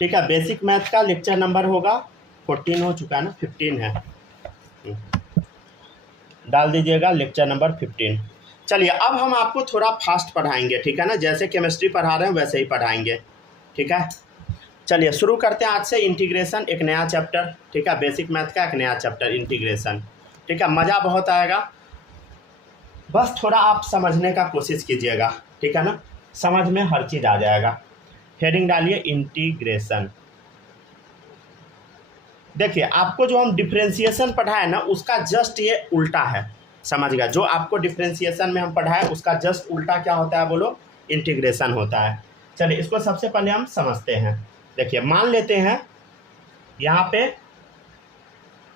ठीक है। Basic math का लेक्चर नंबर होगा 14 हो चुका है ना, 15 है, डाल दीजिएगा लेक्चर नंबर 15। चलिए अब हम आपको थोड़ा फास्ट पढ़ाएंगे, ठीक है ना, जैसे केमिस्ट्री पढ़ा रहे हैं वैसे ही पढ़ाएंगे, ठीक है। चलिए शुरू करते हैं आज से इंटीग्रेशन, एक नया चैप्टर, ठीक है, बेसिक मैथ का एक नया चैप्टर इंटीग्रेशन, ठीक है। मज़ा बहुत आएगा, बस थोड़ा आप समझने का कोशिश कीजिएगा, ठीक है ना, समझ में हर चीज़ आ जाएगा। हेडिंग डालिए इंटीग्रेशन। देखिए आपको जो हम डिफ्रेंशिएशन पढ़ाए ना उसका जस्ट ये उल्टा है, समझ गया। जो आपको डिफ्रेंशिएशन में हम पढ़ाए उसका जस्ट उल्टा क्या होता है बोलो, इंटीग्रेशन होता है। चलिए इसको सबसे पहले हम समझते हैं। देखिए मान लेते हैं यहाँ पे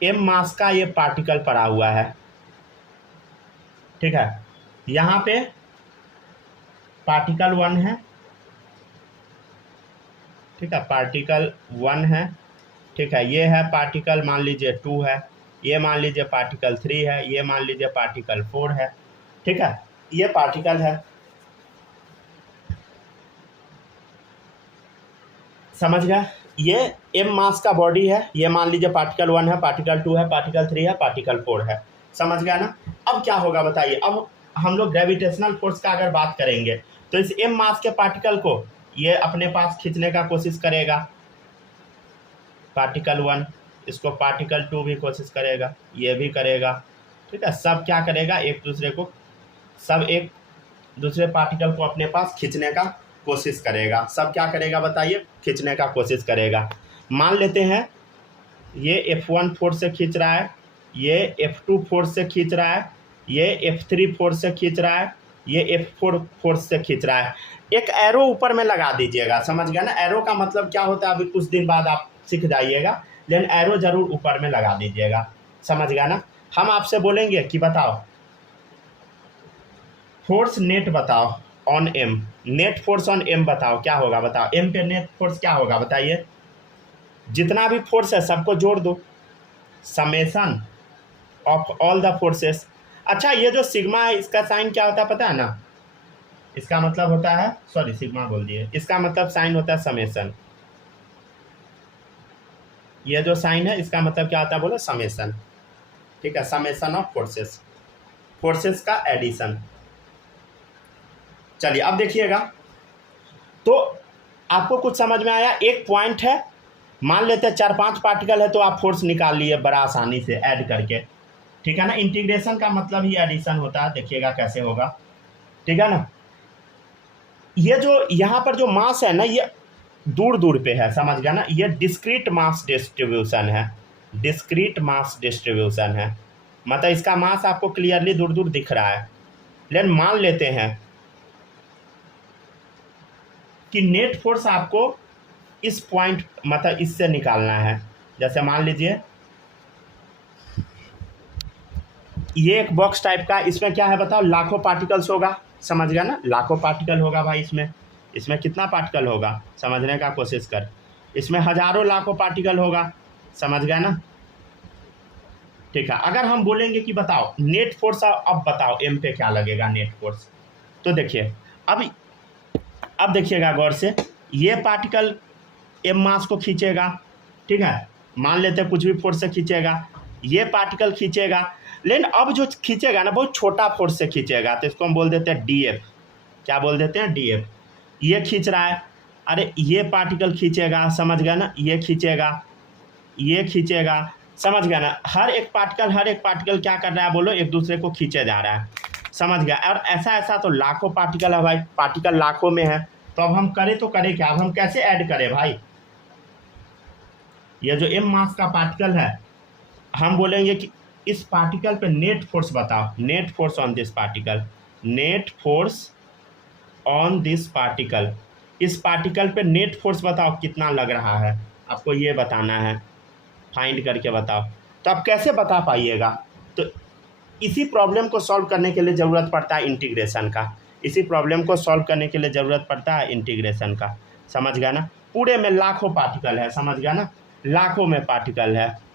m मास का ये पार्टिकल पड़ा हुआ है, ठीक है। यहाँ पे पार्टिकल 1 है, ठीक है, पार्टिकल 1 है, ठीक है। ये है पार्टिकल मान लीजिए 2 है, ये मान लीजिए पार्टिकल 3 है, ये मान लीजिए पार्टिकल 4 है, ठीक है। ये पार्टिकल है, समझ गया। ये m मास का बॉडी है, ये मान लीजिए पार्टिकल 1 है, पार्टिकल 2 है, पार्टिकल 3 है, पार्टिकल 4 है, समझ गया ना। अब क्या होगा बताइए, अब हम लोग ग्रेविटेशनल फोर्स का अगर बात करेंगे तो इस m मास के पार्टिकल को ये अपने पास खींचने का कोशिश करेगा, पार्टिकल 1, इसको पार्टिकल 2 भी कोशिश करेगा, ये भी करेगा, ठीक है। सब क्या करेगा, एक दूसरे को, सब एक दूसरे पार्टिकल को अपने पास खींचने का कोशिश करेगा। सब क्या करेगा बताइए, खींचने का कोशिश करेगा। मान लेते हैं ये F1 फोर्स से खींच रहा है, ये F2 फोर्स से खींच रहा है, ये F3 फोर्स से खींच रहा है, ये F4 फोर्स से खींच रहा है। एक एरो ऊपर में लगा दीजिएगा, समझ गया ना। एरो का मतलब क्या होता है अभी कुछ दिन बाद आप सीख जाइएगा, लेकिन एरो जरूर ऊपर में लगा दीजिएगा, समझ गया ना। हम आपसे बोलेंगे कि बताओ फोर्स नेट बताओ on m, net force on m बताओ क्या होगा, बताओ m पे नेट फोर्स क्या होगा बताइए। जितना भी फोर्स है सबको जोड़ दो, summation of all the forces. अच्छा ये जो सिग्मा है इसका साइन क्या होता है पता है ना, इसका मतलब होता है, सॉरी सिग्मा बोल दिए, इसका मतलब साइन होता है समेशन। ये जो साइन है इसका मतलब क्या होता है बोलो, समेशन, ठीक है, समेशन ऑफ फोर्सेस, फोर्सेस का एडिशन। चलिए अब देखिएगा, तो आपको कुछ समझ में आया। एक पॉइंट है, मान लेते हैं 4-5 पार्टिकल है तो आप फोर्स निकाल लिए बड़ा आसानी से ऐड करके, ठीक है ना। इंटीग्रेशन का मतलब ही एडिशन होता है, देखिएगा कैसे होगा, ठीक है ना। ये जो यहाँ पर जो मास है ना ये दूर दूर पे है, समझ गया ना। ये डिस्क्रीट मास डिस्ट्रीब्यूशन है, डिस्क्रीट मास डिस्ट्रीब्यूशन है, मतलब इसका मास आपको क्लियरली दूर दूर दिख रहा है। लेकिन मान लेते हैं कि नेट फोर्स आपको इस पॉइंट मतलब इससे निकालना है। जैसे मान लीजिए ये एक बॉक्स टाइप का, इसमें क्या है बताओ, लाखों पार्टिकल्स होगा, समझ गया ना, लाखों पार्टिकल होगा भाई। इसमें कितना पार्टिकल होगा समझने का कोशिश कर, इसमें हजारों लाखों पार्टिकल होगा, समझ गया ना, ठीक है। अगर हम बोलेंगे कि बताओ नेट फोर्स, अब बताओ एम पे क्या लगेगा नेट फोर्स, तो देखिए अब देखिएगा गौर से, ये पार्टिकल एम मास को खींचेगा, ठीक है, मान लेते हैं कुछ भी फोर्स से खींचेगा, ये पार्टिकल खींचेगा, लेकिन अब जो खींचेगा ना बहुत छोटा फोर्स से खींचेगा, तो इसको हम बोल देते हैं डीएफ। क्या बोल देते हैं, डीएफ। ये खींच रहा है, अरे ये पार्टिकल खींचेगा, समझ गया ना, ये खींचेगा, ये खींचेगा, समझ गया ना। हर एक पार्टिकल क्या कर रहा है बोलो, एक दूसरे को खींचे जा रहा है, समझ गया। और ऐसा तो लाखों पार्टिकल है भाई, पार्टिकल लाखों में है, तो अब हम करें तो करें क्या, अब हम कैसे ऐड करें भाई। ये जो m मास का पार्टिकल है, हम बोलेंगे कि इस पार्टिकल पे नेट फोर्स बताओ, net force on this particle, net force on this particle, इस पार्टिकल पे नेट फोर्स बताओ कितना लग रहा है, आपको ये बताना है, फाइंड करके बताओ। तो आप कैसे बता पाइएगा, तो इसी प्रॉब्लम को सॉल्व करने के लिए ज़रूरत पड़ता है इंटीग्रेशन का, इसी प्रॉब्लम को सॉल्व करने के लिए ज़रूरत पड़ता है इंटीग्रेशन का, समझ गया ना। पूरे में लाखों पार्टिकल है, समझ गया ना, लाखों में पार्टिकल है,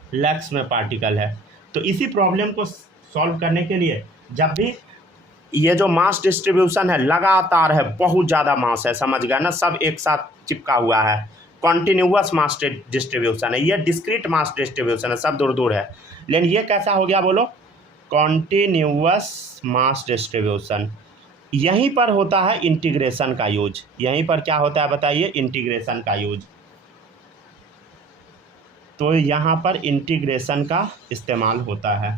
लैक्स में पार्टिकल है। तो इसी प्रॉब्लम को सॉल्व करने के लिए जब भी ये जो मास डिस्ट्रीब्यूशन है लगातार है, बहुत ज़्यादा मास है, समझ गया ना, सब एक साथ चिपका हुआ है। कॉन्टिन्यूअस मास डिस्ट्रीब्यूशन है, ये डिस्क्रीट मास डिस्ट्रीब्यूशन है, सब दूर दूर है। लेकिन ये कैसा हो गया बोलो, कॉन्टिन्यूअस मास डिस्ट्रीब्यूशन। यहीं पर होता है इंटीग्रेशन का यूज, यहीं पर क्या होता है बताइए, इंटीग्रेशन का यूज। तो यहाँ पर इंटीग्रेशन का इस्तेमाल होता है,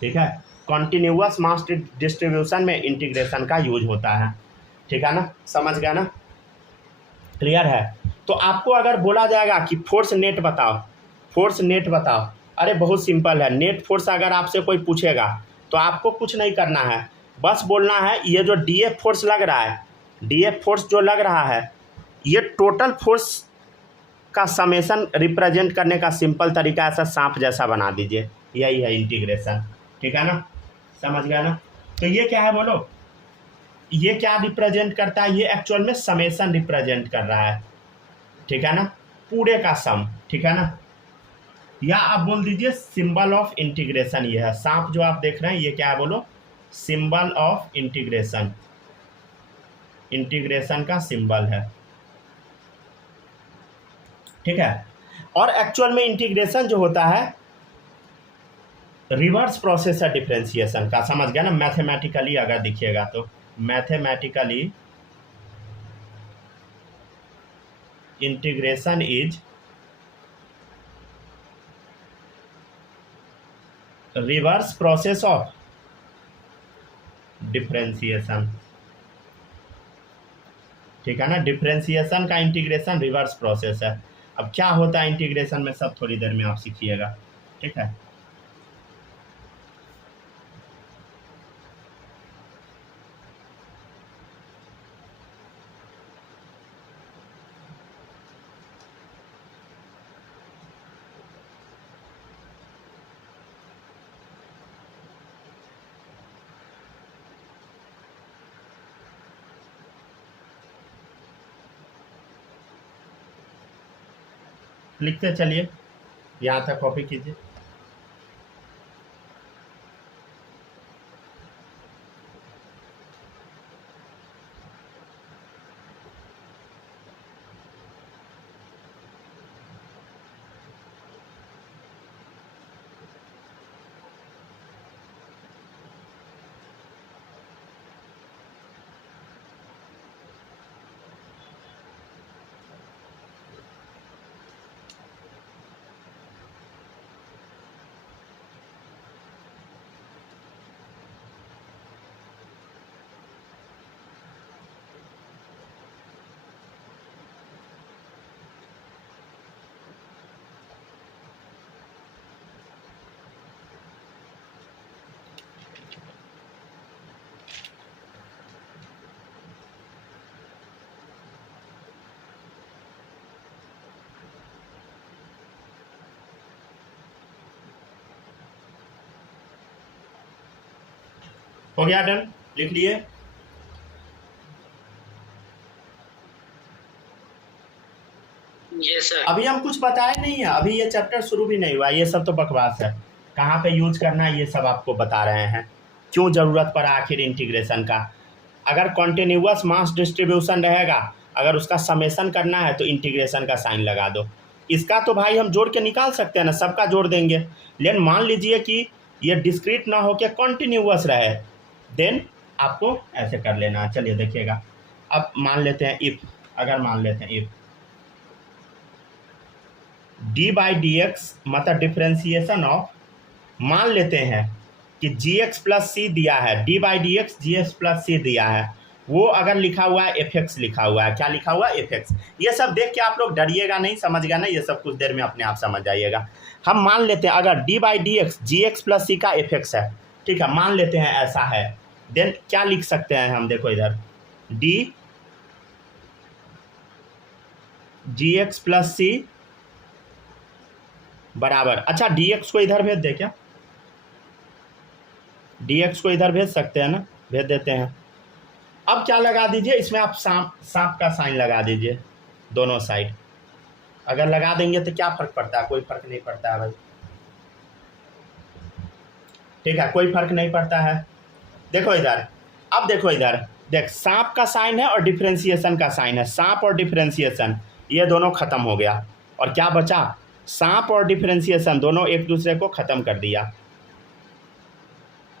ठीक है। कॉन्टिन्यूअस मास डिस्ट्रीब्यूशन में इंटीग्रेशन का यूज होता है, ठीक है ना, समझ गया ना, क्लियर है। तो आपको अगर बोला जाएगा कि फोर्स नेट बताओ, फोर्स नेट बताओ, अरे बहुत सिंपल है, नेट फोर्स अगर आपसे कोई पूछेगा तो आपको कुछ नहीं करना है, बस बोलना है ये जो डीएफ फोर्स लग रहा है, डीएफ फोर्स जो लग रहा है, ये टोटल फोर्स का समेशन रिप्रेजेंट करने का सिंपल तरीका ऐसा सांप जैसा बना दीजिए, यही है इंटीग्रेशन, ठीक है ना, समझ गया ना। तो ये क्या है बोलो, ये क्या रिप्रेजेंट करता है, ये एक्चुअल में समेशन रिप्रेजेंट कर रहा है, ठीक है ना, पूरे का सम, ठीक है ना। या आप बोल दीजिए सिंबल ऑफ इंटीग्रेशन, ये है सांप जो आप देख रहे हैं, ये क्या है बोलो, सिंबल ऑफ इंटीग्रेशन, इंटीग्रेशन का सिंबल है, ठीक है। और एक्चुअल में इंटीग्रेशन जो होता है रिवर्स प्रोसेस है डिफरेंशिएशन का, समझ गया ना। मैथमेटिकली अगर देखिएगा तो mathematically integration is reverse process of differentiation, ठीक है ना। डिफरेंशिएशन का इंटीग्रेशन रिवर्स प्रोसेस है। अब क्या होता है इंटीग्रेशन में, सब थोड़ी देर में आप सीखिएगा, ठीक है। लिखते चलिए, यहाँ तक कॉपी कीजिए। हो गया डन, लिख लिए। Yes sir. अभी हम कुछ बताए नहीं है, अभी ये चैप्टर शुरू भी नहीं हुआ, ये सब तो बकवास है। कहाँ पे यूज करना है ये सब आपको बता रहे हैं, क्यों ज़रूरत पड़ा आखिर इंटीग्रेशन का। अगर कॉन्टिन्यूअस मास डिस्ट्रीब्यूशन रहेगा, अगर उसका समेशन करना है तो इंटीग्रेशन का साइन लगा दो। इसका तो भाई हम जोड़ के निकाल सकते हैं ना, सबका जोड़ देंगे। लेकिन मान लीजिए कि ये डिस्क्रीट ना होकर कॉन्टिन्यूअस रहे, देन आपको ऐसे कर लेना है। चलिए देखिएगा, अब मान लेते हैं इफ, अगर मान लेते हैं if D by D x मतलब डिफ्रेंसिएशन ऑफ, मान लेते हैं कि जी एक्स प्लस सी दिया है, D by D X G X plus C दिया है, वो अगर लिखा हुआ है एफ एक्स लिखा हुआ है, क्या लिखा हुआ है एफ एक्स। ये सब देख के आप लोग डरिएगा नहीं, समझ गया ना, ये सब कुछ देर में अपने आप समझ जाइएगा। हम मान लेते हैं अगर D by D X G X plus C का एफ एक्स है, ठीक है, मान लेते हैं ऐसा है, देन क्या लिख सकते हैं हम, देखो इधर डी जी एक्स प्लस सी बराबर, अच्छा डी एक्स को इधर भेज दे, क्या डी एक्स को इधर भेज सकते हैं ना, भेज देते हैं। अब क्या लगा दीजिए इसमें, आप सांप का साइन लगा दीजिए दोनों साइड। अगर लगा देंगे तो क्या फ़र्क पड़ता है, कोई फ़र्क नहीं पड़ता है भाई, ठीक है, कोई फ़र्क नहीं पड़ता है। देखो इधर, अब देखो इधर, देख सांप का साइन है और डिफरेंशिएशन का साइन है, सांप और डिफरेंशिएशन ये दोनों खत्म हो गया, और क्या बचा, सांप और डिफरेंशिएशन दोनों एक दूसरे को खत्म कर दिया,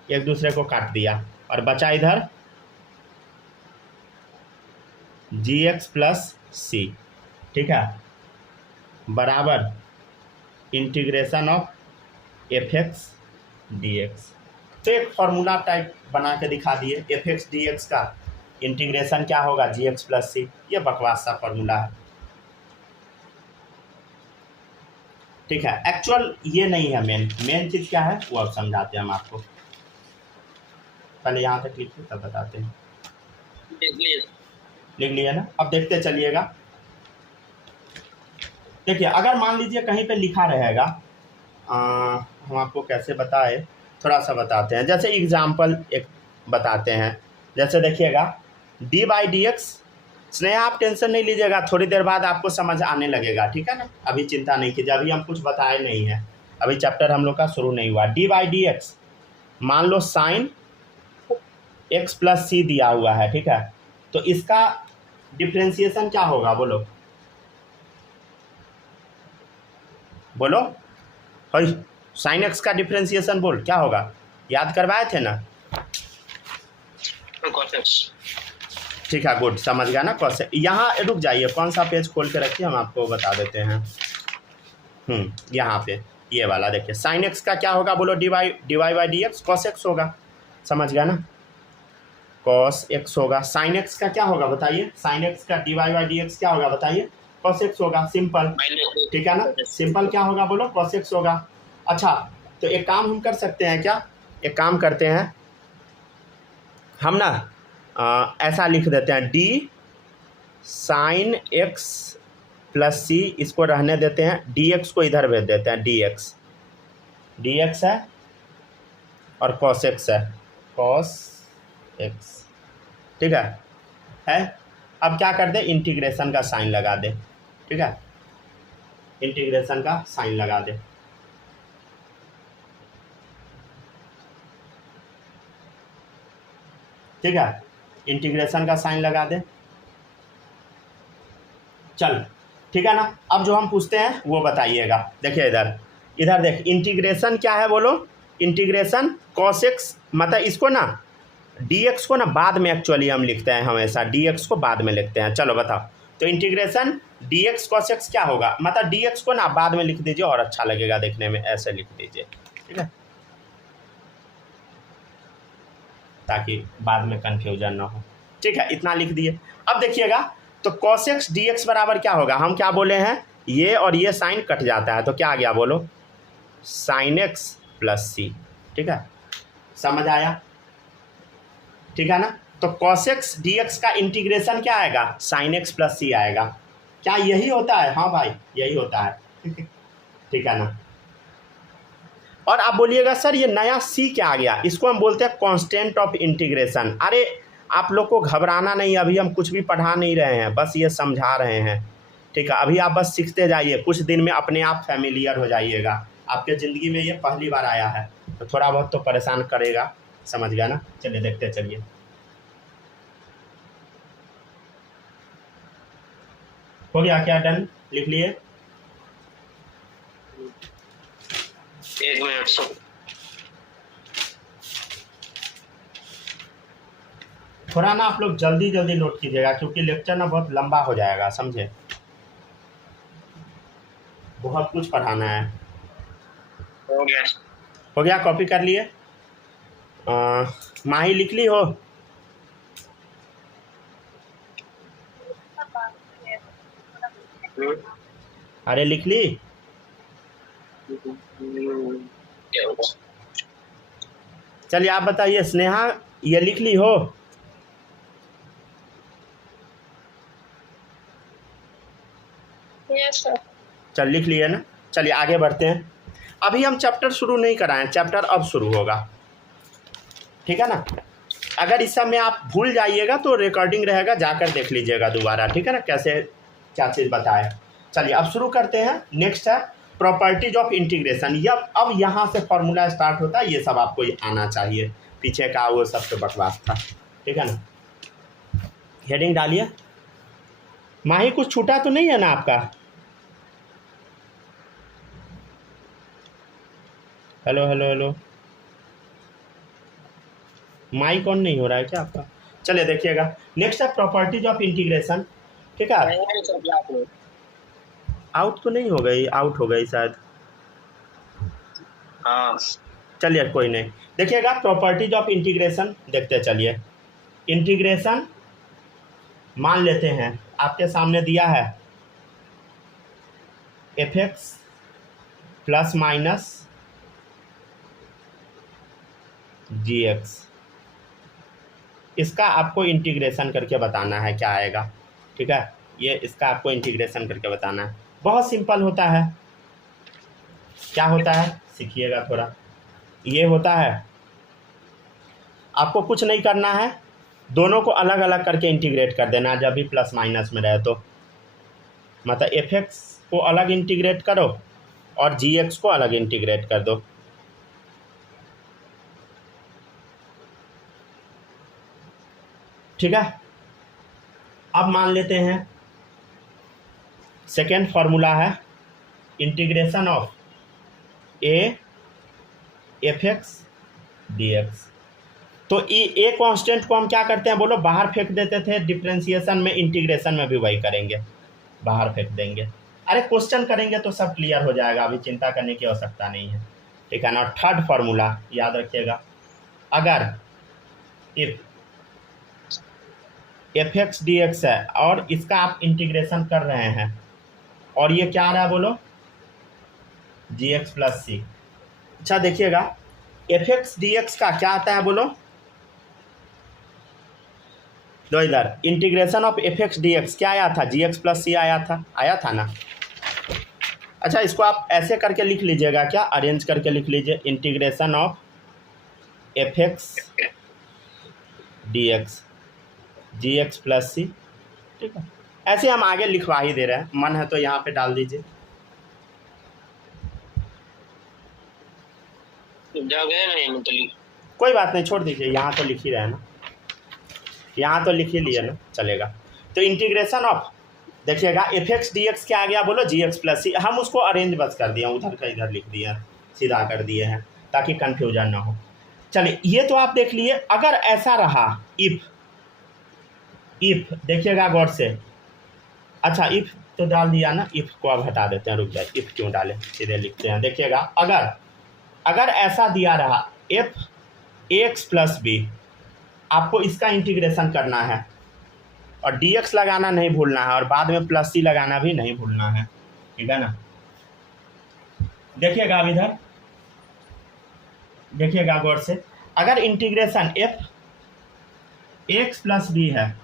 एक दूसरे को काट दिया, और बचा इधर gx प्लस सी, ठीक है, बराबर integration of F x D x. तो एक फॉर्मूला टाइप बना के दिखा दिए, एफ एक्स डी एक्स का इंटीग्रेशन क्या होगा, जी एक्स प्लस सी। ये बकवास सा फॉर्मूला है, ठीक है, एक्चुअल ये नहीं है। मेन चीज़ क्या है वो अब समझाते हैं हम आपको। पहले यहाँ तक लिखिए तब बताते हैं। लिख लिया ना, अब देखते चलिएगा। देखिए अगर मान लीजिए कहीं पे लिखा रहेगा, हम आपको कैसे बताए, थोड़ा सा बताते हैं। जैसे एग्जाम्पल एक बताते हैं, जैसे देखिएगा D by D x, Sneha आप टेंशन नहीं लीजिएगा, थोड़ी देर बाद आपको समझ आने लगेगा, ठीक है ना, अभी चिंता नहीं कीजिए, अभी हम कुछ बताए नहीं हैं, अभी चैप्टर हम लोग का शुरू नहीं हुआ। डी बाई डी एक्स, मान लो साइन एक्स प्लस सी दिया हुआ है, ठीक है, तो इसका डिफ्रेंशिएशन क्या होगा, बोलो बोलो, हई साइन एक्स का डिफ्रेंशिएशन बोल क्या होगा, याद करवाए थे ना, ठीक है, गुड, समझ गया ना कौन। यहाँ रुक जाइए, कौन सा पेज खोल के रखिए, हम आपको बता देते हैं। यहाँ पे ये वाला देखिए, साइन एक्स का क्या होगा बोलो, D Y by D X cos X होगा, समझ गया ना, कॉस एक्स होगा। साइन एक्स का क्या होगा बताइए, साइन एक्स का D Y by D X क्या होगा बताइए, कॉस एक्स होगा, सिंपल, ठीक है ना, सिंपल क्या होगा बोलो, कॉस एक्स होगा। अच्छा तो एक काम हम कर सकते हैं क्या, एक काम करते हैं हम ना, ऐसा लिख देते हैं, डी साइन एक्स प्लस सी, इसको रहने देते हैं, डी एक्स को इधर भेज देते हैं, डी एक्स है और कॉस एक्स है, कॉस एक्स, ठीक है। अब क्या कर दे, इंटीग्रेशन का साइन लगा दे, ठीक है, इंटीग्रेशन का साइन लगा दे, ठीक है, इंटीग्रेशन का साइन लगा दे, चल ठीक है ना। अब जो हम पूछते हैं वो बताइएगा, देखिए इधर देख, इंटीग्रेशन क्या है बोलो, इंटीग्रेशन कॉस एक्स, मतलब इसको ना dx को ना बाद में एक्चुअली हम लिखते हैं, हमेशा dx को बाद में लिखते हैं, चलो बताओ, तो इंटीग्रेशन dx cos x क्या होगा, मतलब dx को ना बाद में लिख दीजिए और अच्छा लगेगा देखने में, ऐसे लिख दीजिए, ठीक है, ताकि बाद में कन्फ्यूजन ना हो, ठीक है, इतना लिख दिए। अब देखिएगा तो cos x dx बराबर क्या होगा, हम क्या बोले हैं, ये और ये साइन कट जाता है, तो क्या आ गया बोलो, साइन एक्स प्लस सी, ठीक है, समझ आया, ठीक है ना। तो cos x dx का इंटीग्रेशन क्या आएगा, साइन एक्स प्लस सी आएगा, क्या यही होता है, हाँ भाई यही होता है ठीक है ना। और आप बोलिएगा सर ये नया c क्या आ गया, इसको हम बोलते हैं कांस्टेंट ऑफ इंटीग्रेशन। अरे आप लोग को घबराना नहीं, अभी हम कुछ भी पढ़ा नहीं रहे हैं, बस ये समझा रहे हैं, ठीक है, अभी आप बस सीखते जाइए, कुछ दिन में अपने आप फैमिलियर हो जाइएगा, आपके ज़िंदगी में ये पहली बार आया है, तो थोड़ा बहुत तो परेशान करेगा, समझ गया ना। चलिए देखते चलिए, हो गया क्या, डन, लिख लिए, 1 मिनट, थोड़ा ना आप लोग जल्दी जल्दी नोट कीजिएगा, क्योंकि लेक्चर ना बहुत लंबा हो जाएगा, समझे, बहुत कुछ पढ़ाना है। हो गया, कॉपी कर लिए, माही लिख ली हो, अरे लिख ली, चलिए आप बताइए, स्नेहा ये लिख ली हो, यस सर, चल लिख लिए ना, चलिए आगे बढ़ते हैं। अभी हम चैप्टर शुरू नहीं कराएं, चैप्टर अब शुरू होगा, ठीक है ना। अगर इस समय आप भूल जाइएगा तो रिकॉर्डिंग रहेगा, जाकर देख लीजिएगा दोबारा, ठीक है ना, कैसे क्या चीज़ बताए। चलिए अब शुरू करते हैं। नेक्स्ट है प्रॉपर्टीज ऑफ इंटीग्रेशन, ये अब यहाँ से फॉर्मूला स्टार्ट होता है, ये सब आपको आना चाहिए, पीछे का वो सब तो बकवास था, ठीक है ना। हेडिंग डालिए। माही कुछ छूटा तो नहीं है ना आपका? Hello hello hello, mic on नहीं हो रहा है क्या आपका? चलिए देखिएगा, नेक्स्ट है प्रॉपर्टीज ऑफ इंटीग्रेशन, ठीक है। आउट तो नहीं हो गई, आउट हो गई शायद। हाँ चलिए कोई नहीं, देखिएगा प्रॉपर्टीज ऑफ इंटीग्रेशन देखते चलिए। इंटीग्रेशन मान लेते हैं आपके सामने दिया है f(x) प्लस माइनस gx, इसका आपको इंटीग्रेशन करके बताना है क्या आएगा, ठीक है। ये इसका आपको इंटीग्रेशन करके बताना है, बहुत सिंपल होता है। क्या होता है सीखिएगा थोड़ा। ये होता है, आपको कुछ नहीं करना है, दोनों को अलग अलग करके इंटीग्रेट कर देना जब भी प्लस माइनस में रहे, तो मतलब f(x) को अलग इंटीग्रेट करो और gx को अलग इंटीग्रेट कर दो, ठीक है। अब मान लेते हैं सेकेंड फॉर्मूला है integration of a f(x) dx। तो ए कांस्टेंट को हम क्या करते हैं बोलो, बाहर फेंक देते थे डिफरेंशिएशन में, इंटीग्रेशन में भी वही करेंगे, बाहर फेंक देंगे। अरे क्वेश्चन करेंगे तो सब क्लियर हो जाएगा, अभी चिंता करने की आवश्यकता नहीं है, ठीक है ना। थर्ड फॉर्मूला याद रखिएगा, अगर इफ f(x) dx है और इसका आप इंटीग्रेशन कर रहे हैं और ये क्या आ रहा है बोलो, gx प्लस सी। अच्छा देखिएगा, f(x) dx का क्या आता है बोलो, दो इधर इंटीग्रेशन ऑफ f(x) dx क्या आया था, gx प्लस सी आया था ना। अच्छा इसको आप ऐसे करके लिख लीजिएगा, क्या अरेंज करके लिख लीजिए, integration of f(x) dx gx plus C, ठीक है। ऐसे हम आगे लिखवा ही दे रहे हैं, मन है तो यहाँ पे डाल दीजिए। जगह नहीं मतलब, कोई बात नहीं, छोड़ दीजिए, यहाँ तो लिख ही रहे हैं ना, यहाँ तो लिख ही लिए ना, चलेगा। तो इंटीग्रेशन ऑफ देखिएगा f(x) dx क्या आ गया बोलो, gx प्लस सी। हम उसको अरेंज बस कर दिए, उधर का इधर लिख दिए, सीधा कर दिए हैं ताकि कन्फ्यूजन ना हो। चलिए ये तो आप देख लिए। अगर ऐसा रहा इफ देखिएगा गौर से, अच्छा इफ तो डाल दिया ना, इफ को अब हटा देते हैं, रुक जाए, इफ क्यों डालें, सीधे लिखते हैं। देखिएगा अगर ऐसा दिया रहा f(x) प्लस b, आपको इसका इंटीग्रेशन करना है और dx लगाना नहीं भूलना है और बाद में प्लस सी लगाना भी नहीं भूलना है, ठीक है ना। देखिएगा अब इधर देखिएगा गौर से, अगर इंटीग्रेशन f(x) प्लस b है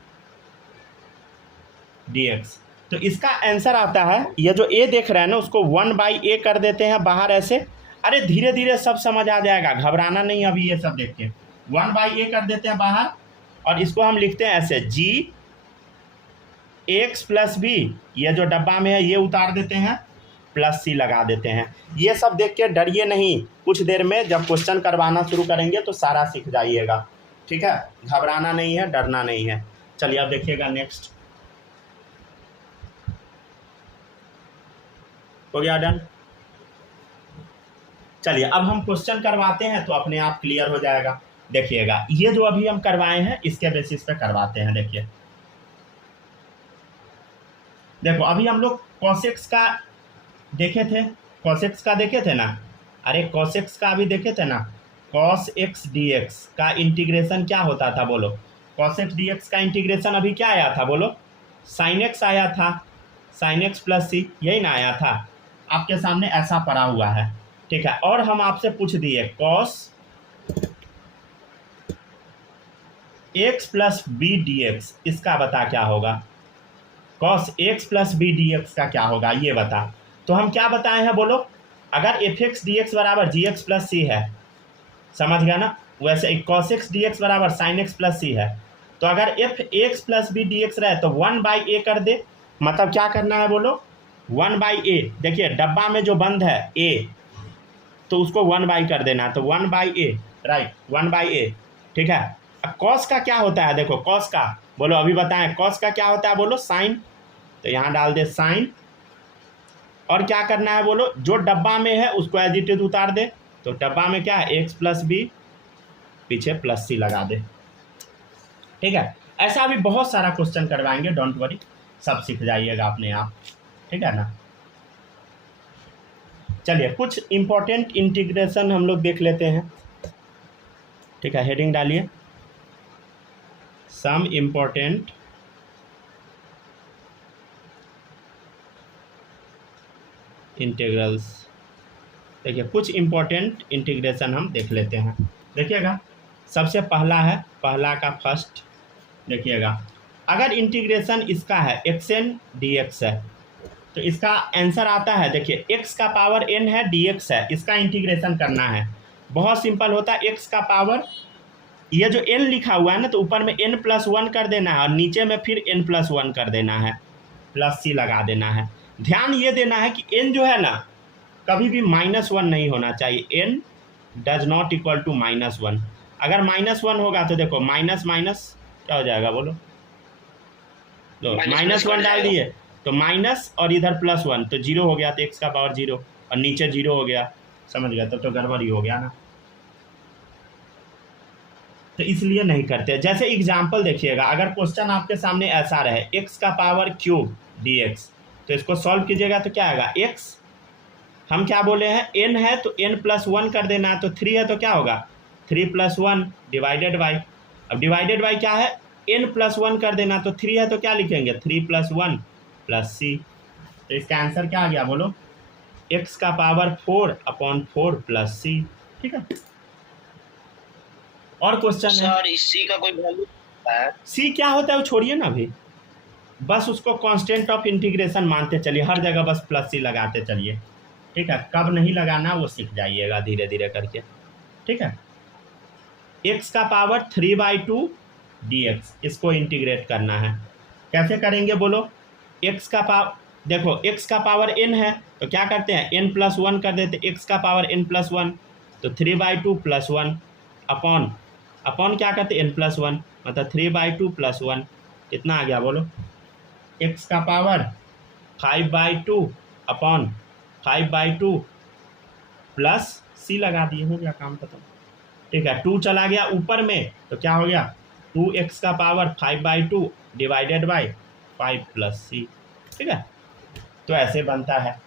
dx, तो इसका आंसर आता है, ये जो a देख रहे हैं ना उसको 1/a कर देते हैं बाहर ऐसे। अरे धीरे धीरे सब समझ आ जाएगा, घबराना नहीं अभी, ये सब देख के 1/a कर देते हैं बाहर और इसको हम लिखते हैं ऐसे gx प्लस b, ये जो डब्बा में है ये उतार देते हैं, प्लस सी लगा देते हैं। ये सब देख के डरिए नहीं, कुछ देर में जब क्वेश्चन करवाना शुरू करेंगे तो सारा सीख जाइएगा, ठीक है। घबराना नहीं है, डरना नहीं है। चलिए अब देखिएगा नेक्स्ट, हो गया डन। चलिए अब हम क्वेश्चन करवाते हैं तो अपने आप क्लियर हो जाएगा। देखिएगा ये जो अभी हम करवाए हैं इसके बेसिस पे करवाते हैं। देखिए देखो अभी हम लोग cos(x) का देखे थे, cos(x) का देखे थे ना, अरे cos(x) का अभी देखे थे ना, cos(x) dx का इंटीग्रेशन क्या होता था बोलो, cos(x) dx का इंटीग्रेशन अभी क्या आया था बोलो, sin x आया था, sin x प्लस सी, यही ना आया था, आपके सामने ऐसा पड़ा हुआ है, ठीक है। और हम आपसे पूछ दिए cos x plus B dx, इसका बता क्या होगा, cos x plus B dx का क्या होगा ये बता। तो हम क्या बताए हैं बोलो, अगर f(x) dx बराबर gx प्लस सी है, समझ गया ना, वैसे cos x dx बराबर sin x प्लस सी है, तो अगर f(x) प्लस बी dx रहे तो 1/a कर दे, मतलब क्या करना है बोलो, 1/a, देखिए डब्बा में जो बंद है a, तो उसको 1/, कर देना, तो 1/a, राइट, 1/a, ठीक है। अब कॉस का क्या होता है, देखो कॉस का, बोलो अभी बताएं, कॉस का क्या होता है, बोलो साइन, तो यहाँ डाल दे साइन, और क्या करना है बोलो, जो डब्बा में है उसको एज इट इज उतार दे, तो डब्बा में क्या है x + b, पीछे +c लगा दे, ठीक है। ऐसा भी बहुत सारा क्वेश्चन करवाएंगे, डोंट वरी, सब सीख जाइएगा अपने आप, ठीक है ना। चलिए कुछ इंपॉर्टेंट इंटीग्रेशन हम लोग देख लेते हैं, ठीक है, हेडिंग डालिए, सम इम्पोर्टेंट इंटीग्रल्स। देखिए कुछ इंपॉर्टेंट इंटीग्रेशन हम देख लेते हैं, देखिएगा। सबसे पहला है, पहला का फर्स्ट, देखिएगा, अगर इंटीग्रेशन इसका है xn dx है, तो इसका आंसर आता है, देखिए x का पावर n है, dx है, इसका इंटीग्रेशन करना है, बहुत सिंपल होता है। x का पावर, ये जो n लिखा हुआ है ना, तो ऊपर में n+1 कर देना है, और नीचे में फिर n+1 कर देना है, +c लगा देना है। ध्यान ये देना है कि n जो है ना, कभी भी -1 नहीं होना चाहिए, n does not equal to -1। अगर -1 होगा तो देखो माइनस माइनस क्या हो जाएगा, बोलो, तो -1 डाल दिए तो माइनस, और इधर +1, तो 0 हो गया, तो x का पावर 0, और नीचे 0 हो गया, समझ गया, तो गड़बड़ी हो गया ना, तो इसलिए नहीं करते। जैसे एग्जाम्पल देखिएगा, अगर क्वेश्चन आपके सामने ऐसा रहे, x का पावर क्यूब dx, तो इसको सॉल्व कीजिएगा तो क्या आएगा, x, हम क्या बोले हैं, n है तो n+1 कर देना, तो 3 है तो क्या होगा, 3 + 1 डिवाइडेड बाई, अब डिवाइडेड बाई क्या है, n+1 कर देना, तो 3 है तो क्या लिखेंगे, 3 + 1 + c, तो इसका आंसर क्या आ गया, बोलो, x का पावर 4/4 + c, ठीक है। और क्वेश्चन है, सर इस c का कोई वैल्यू है? c क्या होता है वो छोड़िए ना अभी, बस उसको कांस्टेंट ऑफ इंटीग्रेशन मानते चलिए, हर जगह बस +c लगाते चलिए, ठीक है। कब नहीं लगाना वो सीख जाइएगा धीरे धीरे करके, ठीक है। x का पावर 3/2 dx, इसको इंटीग्रेट करना है, कैसे करेंगे बोलो, x का पावर, देखो x का पावर n है, तो क्या करते हैं, n+1 कर देते, x का पावर n+1, तो 3/2 + 1 अपॉन क्या करते, n+1, मतलब 3/2 + 1, कितना आ गया बोलो, x का पावर 5/2 अपॉन 5/2 + c लगा दिए, हो गया काम खत्म, ठीक है। 2 चला गया ऊपर में, तो क्या हो गया, 2x का पावर 5/2 डिवाइडेड बाई 5 + c, ठीक है। तो ऐसे बनता है,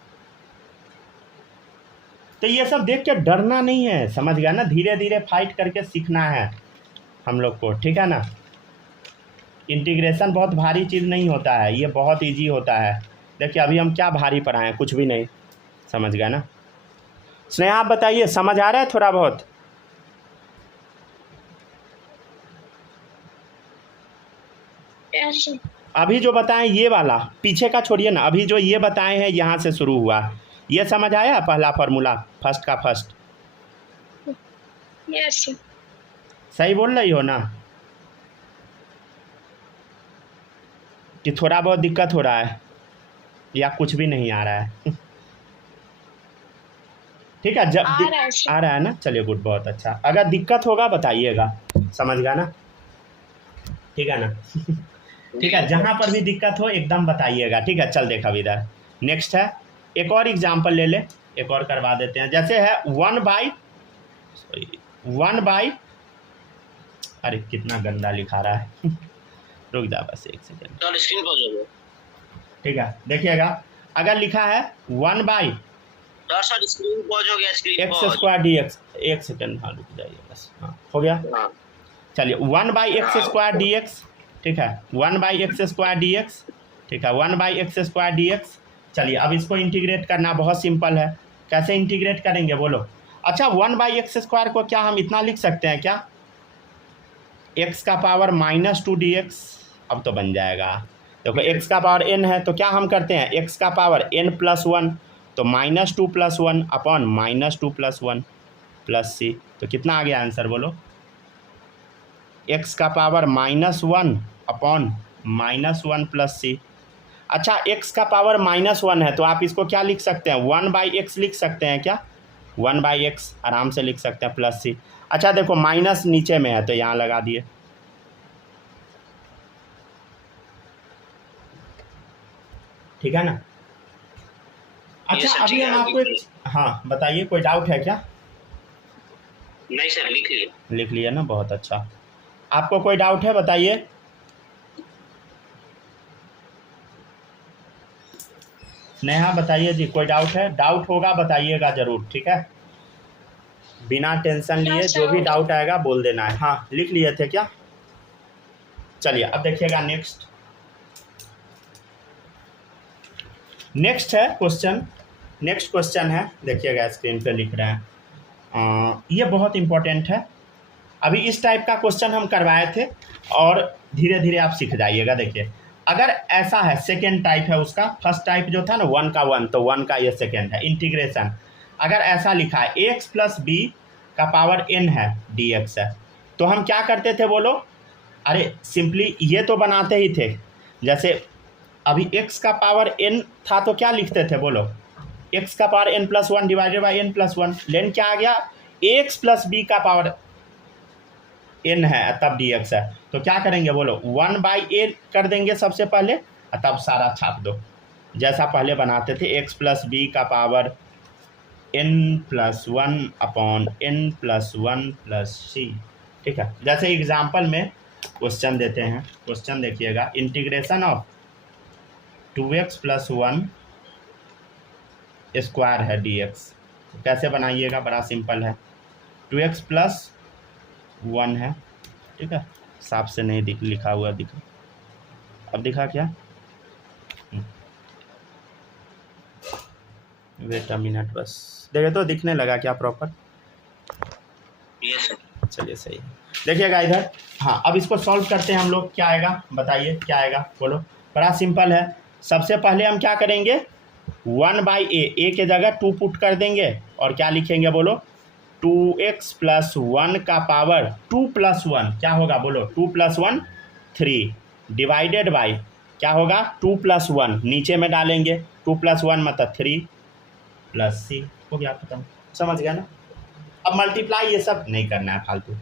तो ये सब देख के डरना नहीं है, समझ गया ना, धीरे धीरे फाइट करके सीखना है हम लोग को, ठीक है ना। इंटीग्रेशन बहुत भारी चीज़ नहीं होता है, ये बहुत इजी होता है। देखिए अभी हम क्या भारी पढ़ाएं, कुछ भी नहीं, समझ गया ना। स्नेहा आप बताइए, समझ आ रहा है थोड़ा बहुत, अभी जो बताएं ये वाला, पीछे का छोड़िए ना, अभी जो ये बताए हैं यहाँ से शुरू हुआ, ये समझ आया, पहला फार्मूला, फर्स्ट का फर्स्ट, यस सही बोल रही हो ना, कि थोड़ा बहुत दिक्कत हो रहा है या कुछ भी नहीं आ रहा है, ठीक है, जब आ रहा है ना, चलिए गुड, बहुत अच्छा, अगर दिक्कत होगा बताइएगा, समझ गया ना, ठीक है ना। ठीक है, जहाँ पर भी दिक्कत हो एकदम बताइएगा, ठीक है। चल देखा इधर, नेक्स्ट है, एक और एग्जाम्पल ले ले, एक और करवा देते हैं, जैसे है 1/, अरे कितना गंदा लिखा रहा है, रुक जा बस एक सेकेंड, सर स्क्रीन पॉज हो गया, ठीक है, देखिएगा, अगर लिखा है 1/, सर स्क्रीन पॉज हो गया, स्क्रीन x² dx, एक सेकेंड, हाँ रुक जाइए बस, हाँ हो गया, हाँ चलिए 1/x² dx, ठीक है, 1/x² dx, ठीक है, 1/x² dx, चलिए अब इसको इंटीग्रेट करना बहुत सिंपल है, कैसे इंटीग्रेट करेंगे बोलो, अच्छा 1/x² को क्या हम इतना लिख सकते हैं क्या, x का पावर -2 dx, अब तो बन जाएगा, देखो x का पावर n है, तो क्या हम करते हैं, x का पावर n+1, तो -2 + 1 अपॉन -2 + 1 + c, तो कितना आ गया आंसर बोलो, x का पावर -1 अपॉन -1 + c, अच्छा x का पावर -1 है तो आप इसको क्या लिख सकते हैं, 1/x लिख सकते हैं क्या, 1/x आराम से लिख सकते हैं प्लस सी। अच्छा देखो माइनस नीचे में है तो यहाँ लगा दिए, ठीक है ना। अच्छा सर, अभी ठीक है, हम आप आपको लिख एक, हाँ बताइए कोई डाउट है क्या। नहीं सर, लिख लिया। लिख लिया ना, बहुत अच्छा। आपको कोई डाउट है बताइए। नेहा बताइए जी, कोई डाउट है, डाउट होगा बताइएगा ज़रूर, ठीक है, बिना टेंशन लिए जो भी डाउट आएगा बोल देना है। हाँ लिख लिए थे क्या, चलिए अब देखिएगा नेक्स्ट। नेक्स्ट है क्वेश्चन, नेक्स्ट क्वेश्चन है, देखिएगा स्क्रीन पे लिख रहे हैं, ये बहुत इंपॉर्टेंट है। अभी इस टाइप का क्वेश्चन हम करवाए थे और धीरे धीरे आप सीख जाइएगा। देखिए अगर ऐसा है, सेकेंड टाइप है उसका, फर्स्ट टाइप जो था ना 1 का 1, तो 1 का ये सेकेंड है, इंटीग्रेशन। अगर ऐसा लिखा है x प्लस बी का पावर n है dx है, तो हम क्या करते थे बोलो, अरे सिंपली ये तो बनाते ही थे, जैसे अभी x का पावर n था तो क्या लिखते थे बोलो, x का power n+1 divided by n+1, लेकिन क्या आ गया ax प्लस बी का पावर n है तब dx है, तो क्या करेंगे बोलो 1/a कर देंगे सबसे पहले और तब सारा छाप दो, जैसा पहले बनाते थे x प्लस बी का power n+1 upon n+1 plus C, ठीक है। जैसे एग्जाम्पल में क्वेश्चन देते हैं, क्वेश्चन देखिएगा, इंटीग्रेशन ऑफ 2x + 1 स्क्वायर है dx, तो कैसे बनाइएगा, बड़ा सिंपल है, 2x + 1 है, ठीक है, साफ से नहीं दिख लिखा हुआ, दिखा, अब दिखा क्या, वेट अ मिनट बस, देखे तो दिखने लगा क्या प्रॉपर, यस सर। चलिए सही है। देखिएगा इधर, हाँ अब इसको सॉल्व करते हैं हम लोग, क्या आएगा बताइए, क्या आएगा बोलो, बड़ा सिंपल है। सबसे पहले हम क्या करेंगे, 1/a, a के जगह 2 पुट कर देंगे और क्या लिखेंगे बोलो, 2x + 1 का पावर 2 + 1 क्या होगा बोलो, 2 + 1 3 डिवाइडेड बाई क्या होगा 2 + 1 नीचे में डालेंगे, 2 + 1 मतलब 3 प्लस सी, हो गया खत्म, समझ गया ना। अब मल्टीप्लाई ये सब नहीं करना है फालतू,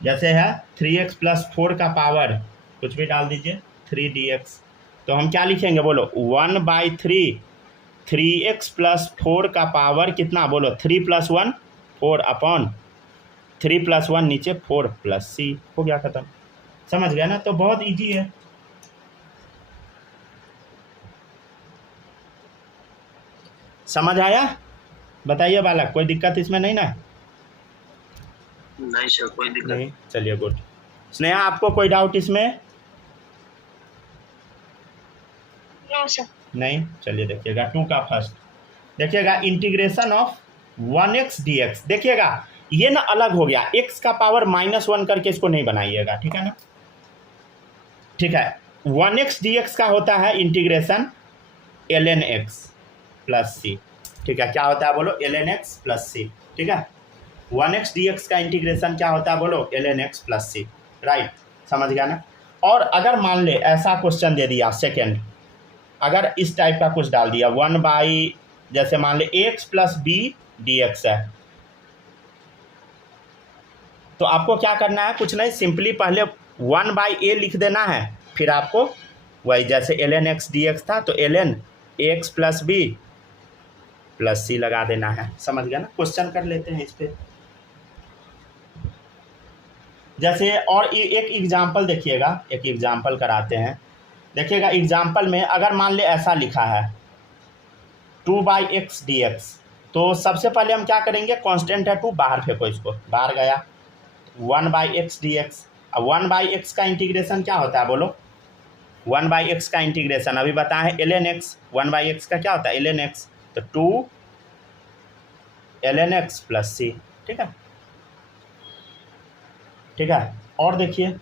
जैसे है 3x + 4 का पावर कुछ भी डाल दीजिए 3dx, तो हम क्या लिखेंगे बोलो 1/3 3x + 4 का पावर कितना बोलो 3 + 1 4 अपॉन 3 + 1 नीचे 4 प्लस सी, हो गया खत्म, समझ गया ना। तो बहुत इजी है, समझ आया, बताइए बालक, कोई दिक्कत इसमें नहीं ना, नहीं सर, कोई दिक्कत नहीं, चलिए गुड। स्नेहा आपको कोई डाउट इसमें, नहीं, चलिए देखिएगा 2 का फर्स्ट, देखिएगा इंटीग्रेशन ऑफ 1x dx, देखिएगा ये ना अलग हो गया, x का पावर -1 करके इसको नहीं बनाइएगा, ठीक है ना, ठीक है। 1x dx का होता है integration ln x plus C, ठीक है, क्या होता है बोलो ln x प्लस सी, ठीक है। 1x dx का इंटीग्रेशन क्या होता है बोलो ln x प्लस सी, राइट, समझ गया ना। और अगर मान ले ऐसा क्वेश्चन दे दिया सेकेंड, अगर इस टाइप का कुछ डाल दिया 1/, जैसे मान ले ax + b dx है, तो आपको क्या करना है, कुछ नहीं, सिंपली पहले 1/a लिख देना है, फिर आपको वही जैसे ln x dx था तो ln ax + b plus C लगा देना है, समझ गया ना। क्वेश्चन कर लेते हैं इस पर, जैसे और एक एग्जाम्पल देखिएगा, एक एग्जाम्पल कराते हैं, देखिएगा एग्जाम्पल में अगर मान ले ऐसा लिखा है 2/x dx, तो सबसे पहले हम क्या करेंगे, कांस्टेंट है 2 बाहर फेंको, इसको बाहर गया, 1/x dx, अब 1/x का इंटीग्रेशन क्या होता है बोलो, 1/x का इंटीग्रेशन अभी बताएं ln x, 1/x का क्या होता है ln x, तो 2 ln x प्लस सी, ठीक है, ठीक है। और देखिए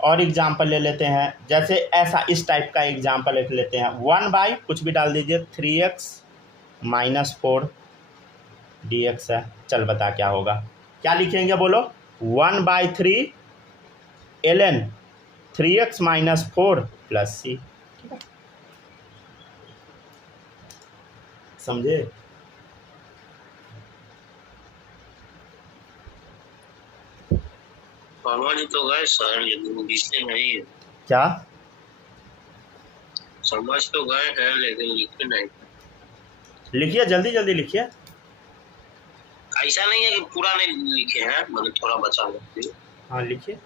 और एग्जाम्पल ले लेते हैं, जैसे ऐसा इस टाइप का एग्जाम्पल लिख लेते हैं, 1/ कुछ भी डाल दीजिए 3x - 4 dx है, चल बता क्या होगा, क्या लिखेंगे बोलो 1/3 ln 3x माइनस 4 प्लस सी। समझे? समझ तो गए सर, लेकिन लिखते नहीं है। क्या समझ तो गए हैं लेकिन लिखते नहीं। लिखिए, जल्दी जल्दी लिखिए। ऐसा नहीं है कि पूरा नहीं लिखे हैं, मतलब थोड़ा बचा हुआ है। हाँ लिखिए।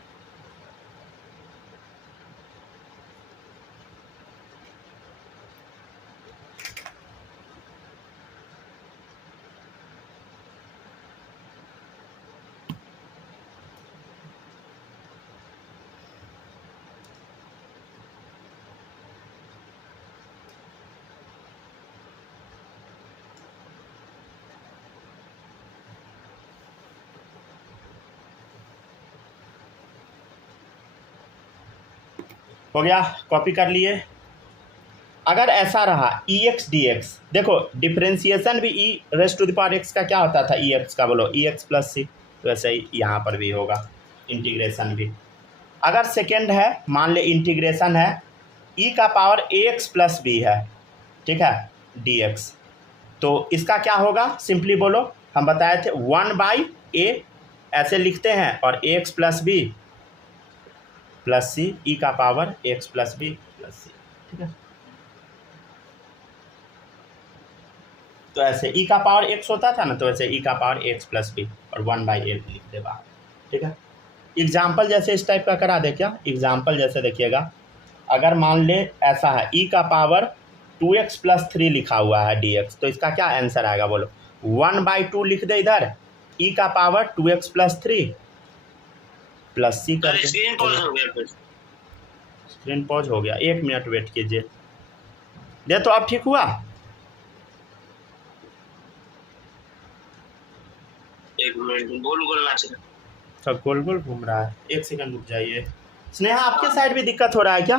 हो गया, कॉपी कर लिए। अगर ऐसा रहा ई एक्स डी एक्स, देखो डिफ्रेंसिएशन भी E raise to the power X का क्या होता था, ई एक्स का, बोलो ई एक्स प्लस सी। तो वैसे ही यहाँ पर भी होगा इंटीग्रेशन भी। अगर सेकेंड है, मान ले इंटीग्रेशन है ई का पावर ए एक्स प्लस बी है, ठीक है, डी एक्स, तो इसका क्या होगा, सिंपली बोलो, हम बताए थे 1/a ऐसे लिखते हैं, और A X plus B plus C, E का power X plus B plus C, ठीक है। तो ऐसे ई का पावर एक्स होता था ना, तो ऐसे ई का पावर एक्स प्लस बी और 1/a लिख दे बाहर, ठीक है। एग्जाम्पल जैसे इस टाइप का करा दे क्या, एग्जाम्पल जैसे देखिएगा, अगर मान ले ऐसा है ई का पावर 2x प्लस 3 लिखा हुआ है dx, तो इसका क्या आंसर आएगा बोलो, 1/2 लिख दे इधर, ई का power 2x plus 3 plus C कर दे। स्क्रीन पॉज हो गया, फिर स्क्रीन पॉज हो गया, 1 मिनट वेट कीजिए। दे तो अब ठीक हुआ। एक मिनट, गोल गोल नाच रहा है। सब गोल गोल घूम रहा है, 1 सेकंड रुक जाइए। स्नेहा आपके साइड भी दिक्कत हो रहा है क्या?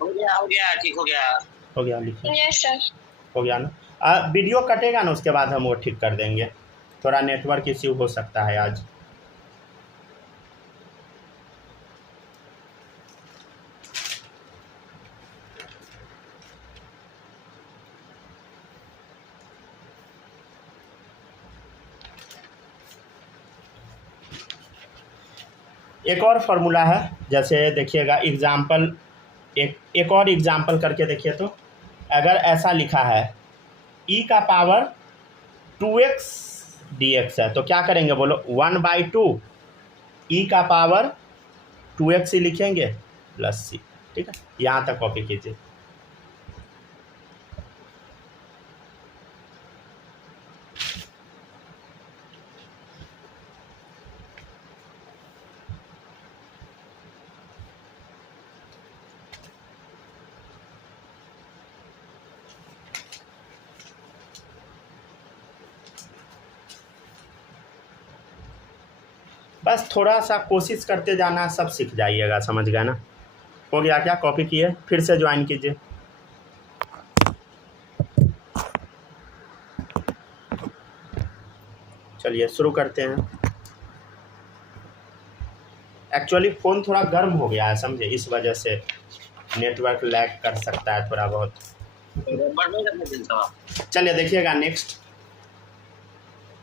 हो गया, ठीक हो गया। हो गया, लिखिए। Yes sir. हो गया ना। वीडियो कटेगा ना, उसके बाद हम वो ठीक कर देंगे, थोड़ा नेटवर्क इश्यू हो सकता है आज। एक और फार्मूला है, जैसे देखिएगा एग्जाम्पल, एक और एग्जाम्पल करके देखिए। तो अगर ऐसा लिखा है ई का पावर 2x dx है, तो क्या करेंगे बोलो, 1/2 ई का पावर 2x ही लिखेंगे प्लस सी, ठीक है। यहाँ तक कॉपी कीजिए। बस थोड़ा सा कोशिश करते जाना, सब सीख जाइएगा, समझ गए ना। हो गया क्या, कॉपी किए, फिर से ज्वाइन कीजिए। चलिए शुरू करते हैं। एक्चुअली फ़ोन थोड़ा गर्म हो गया है, समझे, इस वजह से नेटवर्क लैग कर सकता है थोड़ा बहुत। चलिए देखिएगा नेक्स्ट।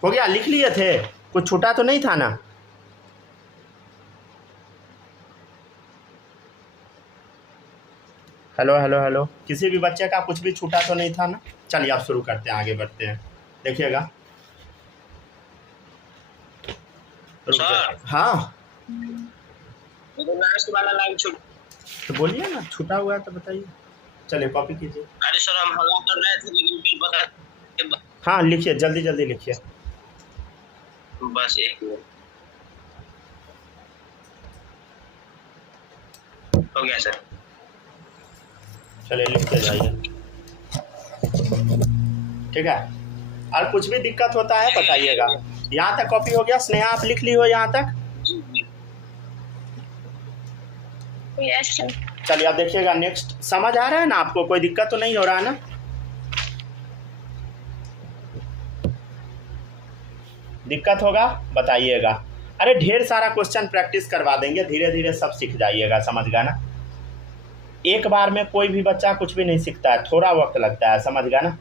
हो गया, लिख लिए थे, कुछ छूटा तो नहीं था ना? हेलो हेलो हेलो, किसी भी बच्चे का कुछ भी छूटा तो नहीं था ना? चलिए आप शुरू करते हैं, आगे बढ़ते हैं, देखिएगा। हाँ लास्ट वाला लाइन छूट, तो बोलिए ना, छूटा हुआ है तो बताइए। चलिए कॉपी कीजिए। अरे सर हम हवा कर रहे थे, लेकिन फिर बता। हाँ लिखिए, जल्दी जल्दी लिखिए। बस एक मिनट, हो गया सर। चलिए लिखते जाइए, ठीक है। और कुछ भी दिक्कत होता है बताइएगा। यहाँ तक कॉपी हो गया, स्नेहा आप लिख ली हो यहाँ तक? Yes sir. चलिए अब देखिएगा नेक्स्ट। समझ आ रहा है ना आपको, कोई दिक्कत तो नहीं हो रहा है ना? दिक्कत होगा बताइएगा। अरे ढेर सारा क्वेश्चन प्रैक्टिस करवा देंगे, धीरे धीरे सब सीख जाइएगा, समझ गया ना। एक बार में कोई भी बच्चा कुछ भी नहीं सीखता है, थोड़ा वक्त लगता है, समझ गया ना।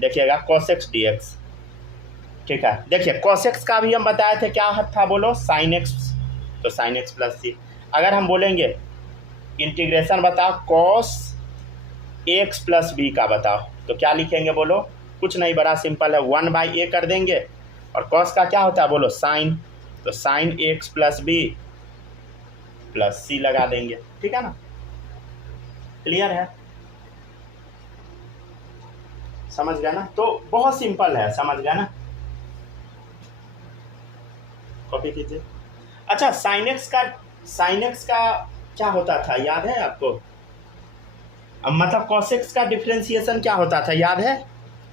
देखिएगा cos x dx, ठीक है। देखिए cos x का भी हम बताए थे, क्या था बोलो, sin x, तो sin x प्लस सी। अगर हम बोलेंगे इंटीग्रेशन बताओ cos x प्लस बी का बताओ, तो क्या लिखेंगे बोलो, कुछ नहीं, बड़ा सिंपल है, 1/a कर देंगे, और cos का क्या होता है बोलो, sin, तो sin x plus B plus C लगा देंगे, ठीक है ना। क्लियर है, समझ गया ना। तो बहुत सिंपल है, समझ गया ना। कॉपी कीजिए। अच्छा sin x का क्या होता था, याद है आपको, मतलब cos x का डिफ्रेंसिएशन क्या होता था, याद है।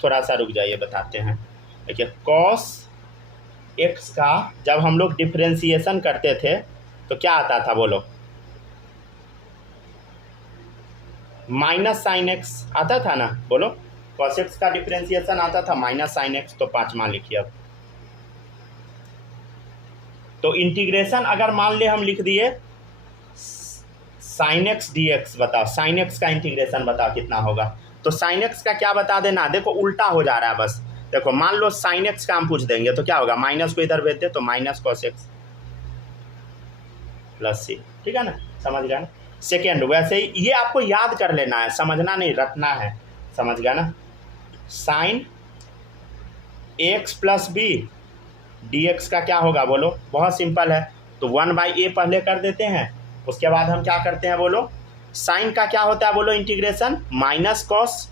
थोड़ा सा रुक जाइए, बताते हैं। देखिए cos x का जब हम लोग डिफ्रेंसिएशन करते थे तो क्या आता था बोलो, माइनस साइन एक्स आता था ना, बोलो। cos x का डिफ्रेंसिएशन आता था माइनस साइन एक्स, तो 5 मान लिखिए अब। तो इंटीग्रेशन अगर मान ले हम लिख दिए साइन एक्स डी एक्स, बताओ साइन एक्स का इंटीग्रेशन बताओ कितना होगा। तो साइन एक्स का क्या बता देना, देखो उल्टा हो जा रहा है बस। देखो मान लो साइन एक्स का हम पूछ देंगे तो क्या होगा, माइनस को इधर भेज दे तो minus cos x plus C, ठीक है ना, समझ गया ना। सेकेंड वैसे ही ये आपको याद कर लेना है, समझना नहीं, रटना है, समझ गया ना। Sine X plus B D X का क्या होगा बोलो, बहुत सिंपल है, तो 1/a पहले कर देते हैं, उसके बाद हम क्या करते हैं बोलो, साइन का क्या होता है बोलो, इंटीग्रेशन माइनस कॉस,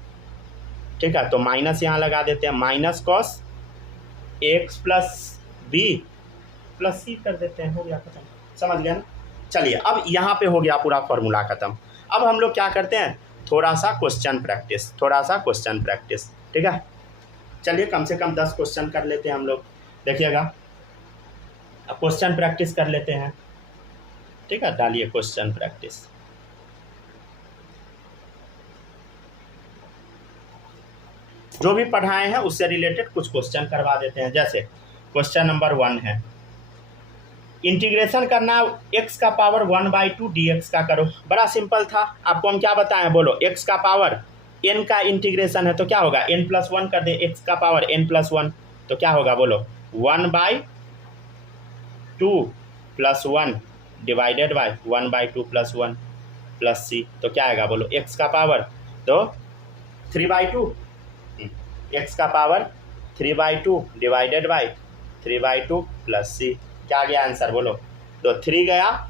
ठीक है, तो माइनस यहाँ लगा देते हैं, minus cos X plus B plus C कर देते हैं, हो गया खत्म, समझ गया ना। चलिए अब यहाँ पे हो गया पूरा फॉर्मूला खत्म। अब हम लोग क्या करते हैं, थोड़ा सा क्वेश्चन प्रैक्टिस, ठीक है। चलिए कम से कम 10 क्वेश्चन कर लेते हैं हम लोग, देखिएगा। अब क्वेश्चन प्रैक्टिस कर लेते हैं, ठीक है, डालिए क्वेश्चन प्रैक्टिस। जो भी पढ़ाए हैं उससे रिलेटेड कुछ क्वेश्चन करवा देते हैं। जैसे क्वेश्चन नंबर 1 है, इंटीग्रेशन करना x का पावर 1/2 dx का करो। बड़ा सिंपल था, आपको हम क्या बताएं बोलो, x का पावर n का इंटीग्रेशन है तो क्या होगा, n+1 कर दे, x का पावर n+1 तो क्या होगा बोलो, 1/2 + 1 डिवाइडेड बाय 1/2 + 1 प्लस सी, तो क्या आएगा बोलो, x का पावर तो 3/2, x का पावर 3/2 डिवाइडेड बाय 3/2 प्लस सी, क्या गया आंसर बोलो, तो 3 गया,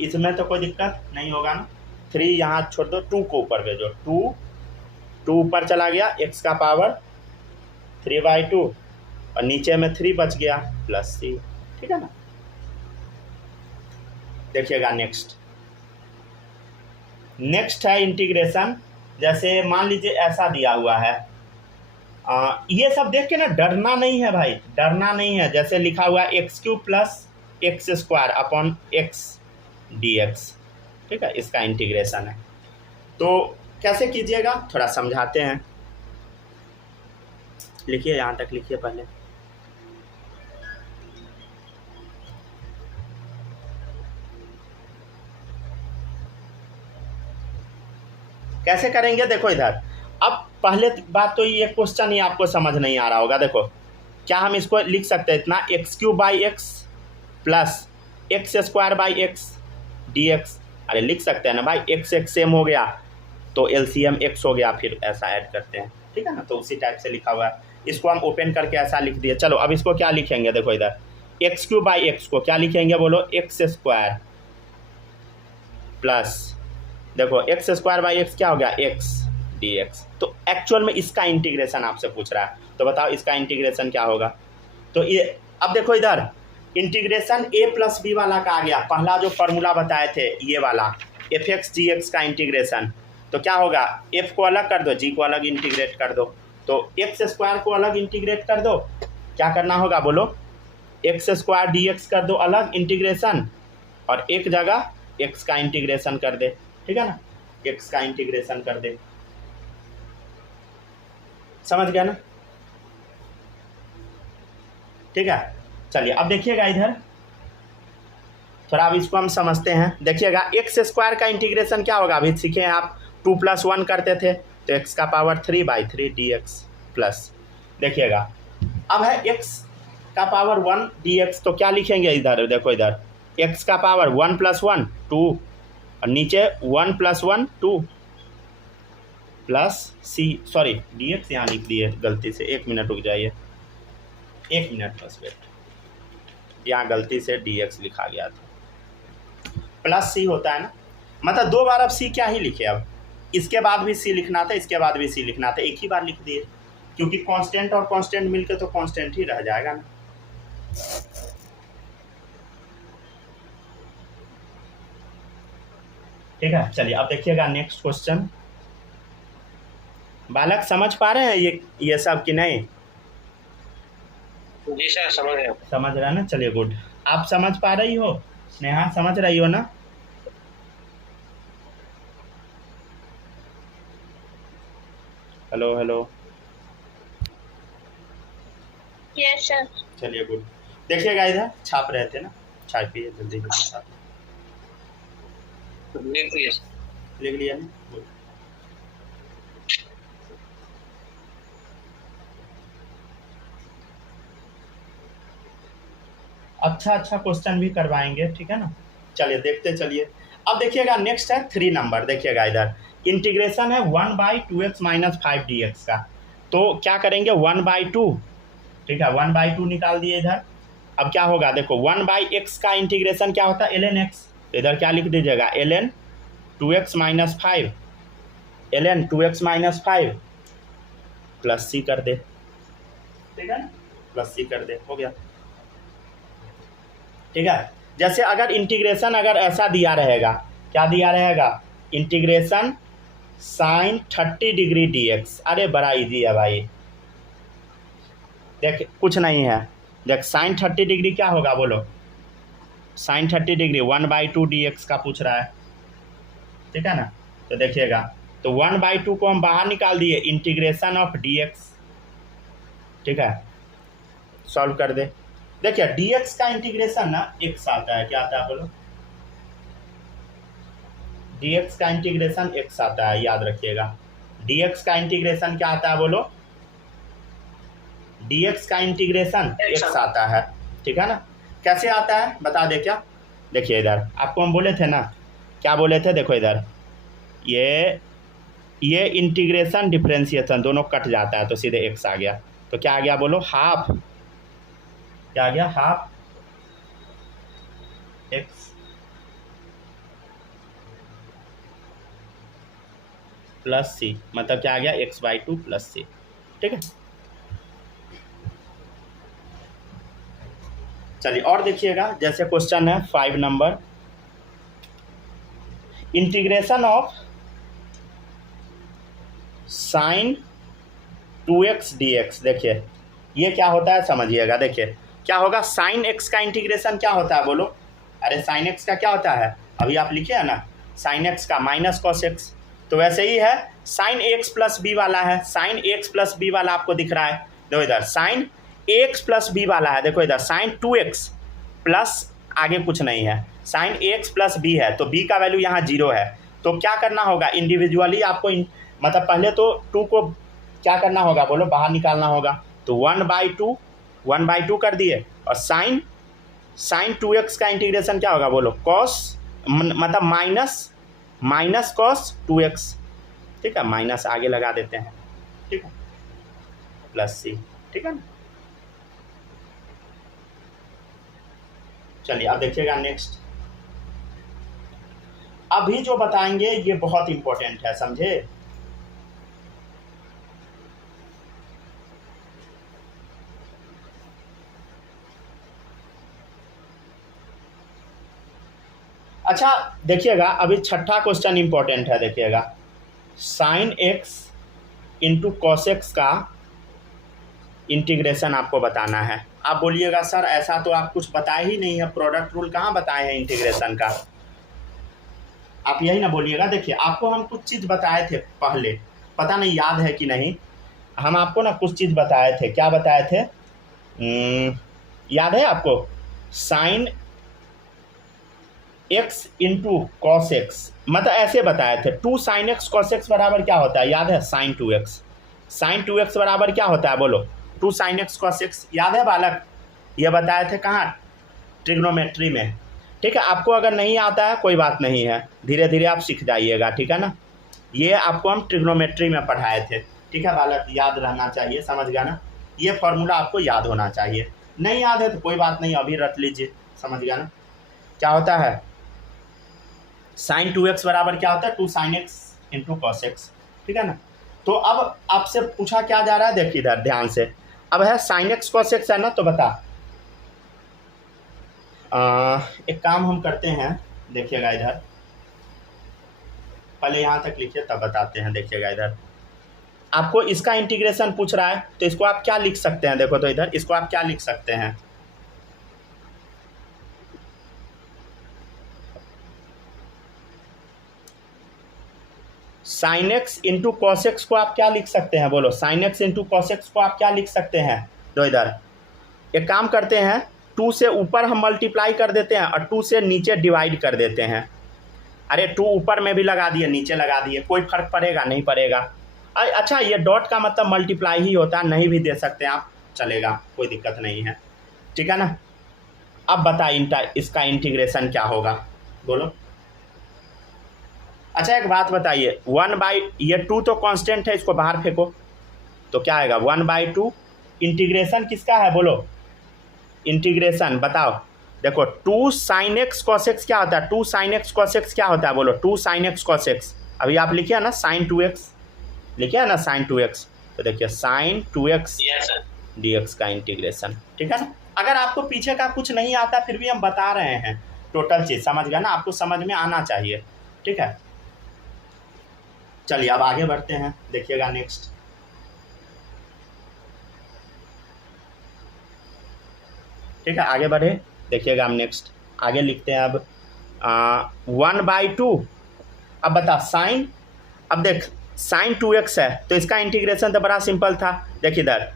इसमें तो कोई दिक्कत नहीं होगा ना, 3 यहाँ छोड़ दो, 2 को ऊपर भेजो, 2 ऊपर चला गया, x का पावर 3/2 और नीचे में 3 बच गया प्लस सी, ठीक है ना। देखिएगा नेक्स्ट है इंटीग्रेशन। जैसे मान लीजिए ऐसा दिया हुआ है, ये सब देख के ना डरना नहीं है भाई, डरना नहीं है। जैसे लिखा हुआ है x³ + x² upon x dx, ठीक है, इसका इंटीग्रेशन है। तो कैसे कीजिएगा थोड़ा समझाते हैं, लिखिए यहाँ तक लिखिए पहले। कैसे करेंगे देखो इधर। अब पहले बात तो ये क्वेश्चन ही आपको समझ नहीं आ रहा होगा। देखो क्या हम इसको लिख सकते हैं इतना, x³ प्लस x² dx, अरे लिख सकते हैं ना भाई, x सेम हो गया तो एलसीएम x हो गया, फिर ऐसा ऐड करते हैं, ठीक है ना। तो उसी टाइप से लिखा हुआ है, इसको हम ओपन करके ऐसा लिख दिए। चलो अब इसको क्या लिखेंगे, देखो इधर x³ को क्या लिखेंगे बोलो, x² प्लस देखो x² क्या हो गया, x dx। तो एक्चुअल में इसका इंटीग्रेशन आपसे पूछ रहा है, तो बताओ इसका इंटीग्रेशन क्या होगा। तो ये अब देखो इधर इंटीग्रेशन a + b वाला का आ गया, पहला जो फॉर्मूला बताए थे ये वाला f(x) gx का इंटीग्रेशन, तो क्या होगा, f को अलग कर दो, g को अलग इंटीग्रेट कर दो, तो x² को अलग इंटीग्रेट कर दो, क्या करना होगा बोलो, x² dx कर दो अलग इंटीग्रेशन, और एक जगह x का इंटीग्रेशन कर दे, ठीक है ना, x का इंटीग्रेशन कर दे, समझ गया ना, ठीक है। चलिए अब देखिएगा इधर थोड़ा अब इसको हम समझते हैं। देखिएगा एक्स स्क्वायर का इंटीग्रेशन क्या होगा, अभी सीखे हैं आप 2 + 1 करते थे तो एक्स का पावर 3/3 dx प्लस, देखिएगा अब है एक्स का पावर 1 dx, तो क्या लिखेंगे इधर, देखो इधर एक्स का पावर 1 + 1 2 और नीचे 1 + 1 2 प्लस सी, सॉरी dx यहाँ लिख दिए गलती से, 1 मिनट रुक जाइए, 1 मिनट बस वेट, यहाँ गलती से dx लिखा गया था, प्लस सी होता है ना, मतलब 2 बार अब सी क्या ही लिखे, अब इसके बाद भी सी लिखना था, इसके बाद भी सी लिखना था, एक ही बार लिख दिए क्योंकि कांस्टेंट और कांस्टेंट मिलके तो कांस्टेंट ही रह जाएगा ना। ठीक है, चलिए अब देखिएगा नेक्स्ट क्वेश्चन। बालक समझ पा रहे हैं ये सब कि नहीं? जी सर समझ रहे हो। समझ रहा है ना, चलिए गुड। आप समझ पा रही हो नेहा, समझ रही हो ना? Hello hello, yes sir. चलिए गुड। देखिएगा इधर छाप रहे थे ना, छापिए जल्दी जल्दी छाप, लिख दिए। लिख लिया ना, गुड। अच्छा क्वेश्चन भी करवाएंगे, ठीक है ना। चलिए देखते चलिए। अब देखिएगा नेक्स्ट है 3 नंबर, देखिएगा इधर इंटीग्रेशन है 1/2x - 5 dx का, तो क्या करेंगे 1/2, ठीक है 1/2 निकाल दिए इधर। अब क्या होगा देखो 1/x का इंटीग्रेशन क्या होता है ln x, तो इधर क्या लिख दीजिएगा ln 2x - 5, ln 2x - 5 plus C कर दे, ठीक है ना, प्लस सी कर दे, हो गया। ठीक है, जैसे अगर इंटीग्रेशन अगर ऐसा दिया रहेगा, क्या दिया रहेगा, इंटीग्रेशन sin 30 डिग्री dx, अरे बड़ा इजी है भाई, देख कुछ नहीं है, देख sin 30 डिग्री क्या होगा बोलो, sin 30 डिग्री 1/2 dx का पूछ रहा है, ठीक है ना। तो देखिएगा तो 1/2 को हम बाहर निकाल दिए, इंटीग्रेशन ऑफ dx, ठीक है, सॉल्व कर दे। देखिए dx का इंटीग्रेशन ना x आता है, क्या आता है बोलो, dx का इंटीग्रेशन x आता है, याद रखिएगा। dx का इंटीग्रेशन क्या आता है बोलो, dx का इंटीग्रेशन x आता है, ठीक है ना। कैसे आता है बता दे क्या, देखिए इधर आपको हम बोले थे ना, क्या बोले थे, देखो इधर ये इंटीग्रेशन डिफरेंशिएशन दोनों कट जाता है तो सीधे x आ गया, तो क्या आ गया बोलो, हाफ, क्या आ गया, हाफ x प्लस सी, मतलब क्या आ गया x/2 प्लस सी, ठीक है। चलिए और देखिएगा, जैसे क्वेश्चन है 5 number, integration of sin 2x dx, देखिए ये क्या होता है समझिएगा, देखिए क्या होगा, sin x का इंटीग्रेशन क्या होता है बोलो, अरे sin x का क्या होता है, अभी आप लिखे है ना sin x का माइनस cos x, तो वैसे ही है sin x प्लस b वाला है, sin x प्लस b वाला आपको दिख रहा है, देखो इधर sin x प्लस b वाला है, देखो इधर sin 2x प्लस आगे कुछ नहीं है, sin x प्लस b है, तो b का वैल्यू यहाँ 0 है, तो क्या करना होगा इंडिविजुअली आपको मतलब पहले तो 2 को क्या करना होगा बोलो, बाहर निकालना होगा, तो 1/2 कर दिए, और sin 2x का इंटीग्रेशन क्या होगा बोलो, cos मतलब माइनस cos 2x, ठीक है, माइनस आगे लगा देते हैं, ठीक है, प्लस सी, ठीक है ना। चलिए अब देखिएगा नेक्स्ट, अभी जो बताएंगे ये बहुत इंपॉर्टेंट है, समझे। अच्छा देखिएगा अभी छठा क्वेश्चन इंपॉर्टेंट है, देखिएगा sin x into cos x का इंटीग्रेशन आपको बताना है। आप बोलिएगा सर ऐसा तो आप कुछ बताए ही नहीं है, प्रोडक्ट रूल कहाँ बताए हैं इंटीग्रेशन का, आप यही ना बोलिएगा। देखिए आपको हम कुछ चीज़ बताए थे पहले, पता नहीं याद है कि नहीं, हम आपको ना कुछ चीज़ बताए थे, क्या बताए थे याद है आपको, एक्स इंटू कॉस एक्स, मतलब ऐसे बताए थे 2 sin x cos x बराबर क्या होता है, याद है, sin 2x। sin 2x बराबर क्या होता है बोलो, 2 sin x cos x, याद है बालक, ये बताए थे कहाँ, ट्रिग्नोमेट्री में। ठीक है, आपको अगर नहीं आता है कोई बात नहीं है, धीरे धीरे आप सीख जाइएगा, ठीक है ना। ये आपको हम ट्रिग्नोमेट्री में पढ़ाए थे, ठीक है बालक, याद रहना चाहिए, समझ गया ना। ये फॉर्मूला आपको याद होना चाहिए, नहीं याद है तो कोई बात नहीं, अभी रट लीजिए, समझ गया ना। क्या होता है sin 2x बराबर क्या होता है, 2 sin x into cos x, ठीक है ना। तो अब आपसे पूछा क्या जा रहा है, देखिए इधर ध्यान से, अब है sin x cos x है ना, तो बता एक काम हम करते हैं, देखिएगा इधर, पहले यहाँ तक लिखिए तब बताते हैं। देखिएगा इधर आपको इसका इंटीग्रेशन पूछ रहा है, तो इसको आप क्या लिख सकते हैं, देखो तो इधर इसको आप क्या लिख सकते हैं, sine x into cos x को आप क्या लिख सकते हैं, बोलो, sine x into cos x को आप क्या लिख सकते हैं। दो इधर एक काम करते हैं, 2 से ऊपर हम मल्टीप्लाई कर देते हैं और 2 से नीचे डिवाइड कर देते हैं। अरे 2 ऊपर में भी लगा दिए, नीचे लगा दिए, कोई फर्क पड़ेगा नहीं पड़ेगा। अच्छा, ये डॉट का मतलब मल्टीप्लाई ही होता है, नहीं भी दे सकते हैं आप, चलेगा, कोई दिक्कत नहीं है, ठीक है ना। अब बता इसका इंटीग्रेशन क्या होगा, बोलो। अच्छा एक बात बताइए, 1/, ये 2 तो कांस्टेंट है, इसको बाहर फेंको, तो क्या आएगा 1/2। इंटीग्रेशन किसका है बोलो, इंटीग्रेशन बताओ, देखो 2 sin x cos x क्या होता है, 2 sin x cos x क्या होता है बोलो, 2 sin x cos x, अभी आप लिखिए ना sin 2x, लिखिए ना sin 2x, तो देखिए sin 2x dx का इंटीग्रेशन, ठीक है ना। अगर आपको पीछे का कुछ नहीं आता फिर भी हम बता रहे हैं, टोटल चीज़ समझ गया ना, आपको समझ में आना चाहिए, ठीक है। चलिए अब आगे बढ़ते हैं, देखिएगा नेक्स्ट, ठीक है, आगे बढ़े, देखिएगा हम नेक्स्ट आगे लिखते हैं अब 1/2। अब बता साइन, अब देख साइन 2x है तो इसका इंटीग्रेशन तो बड़ा सिंपल था, देख इधर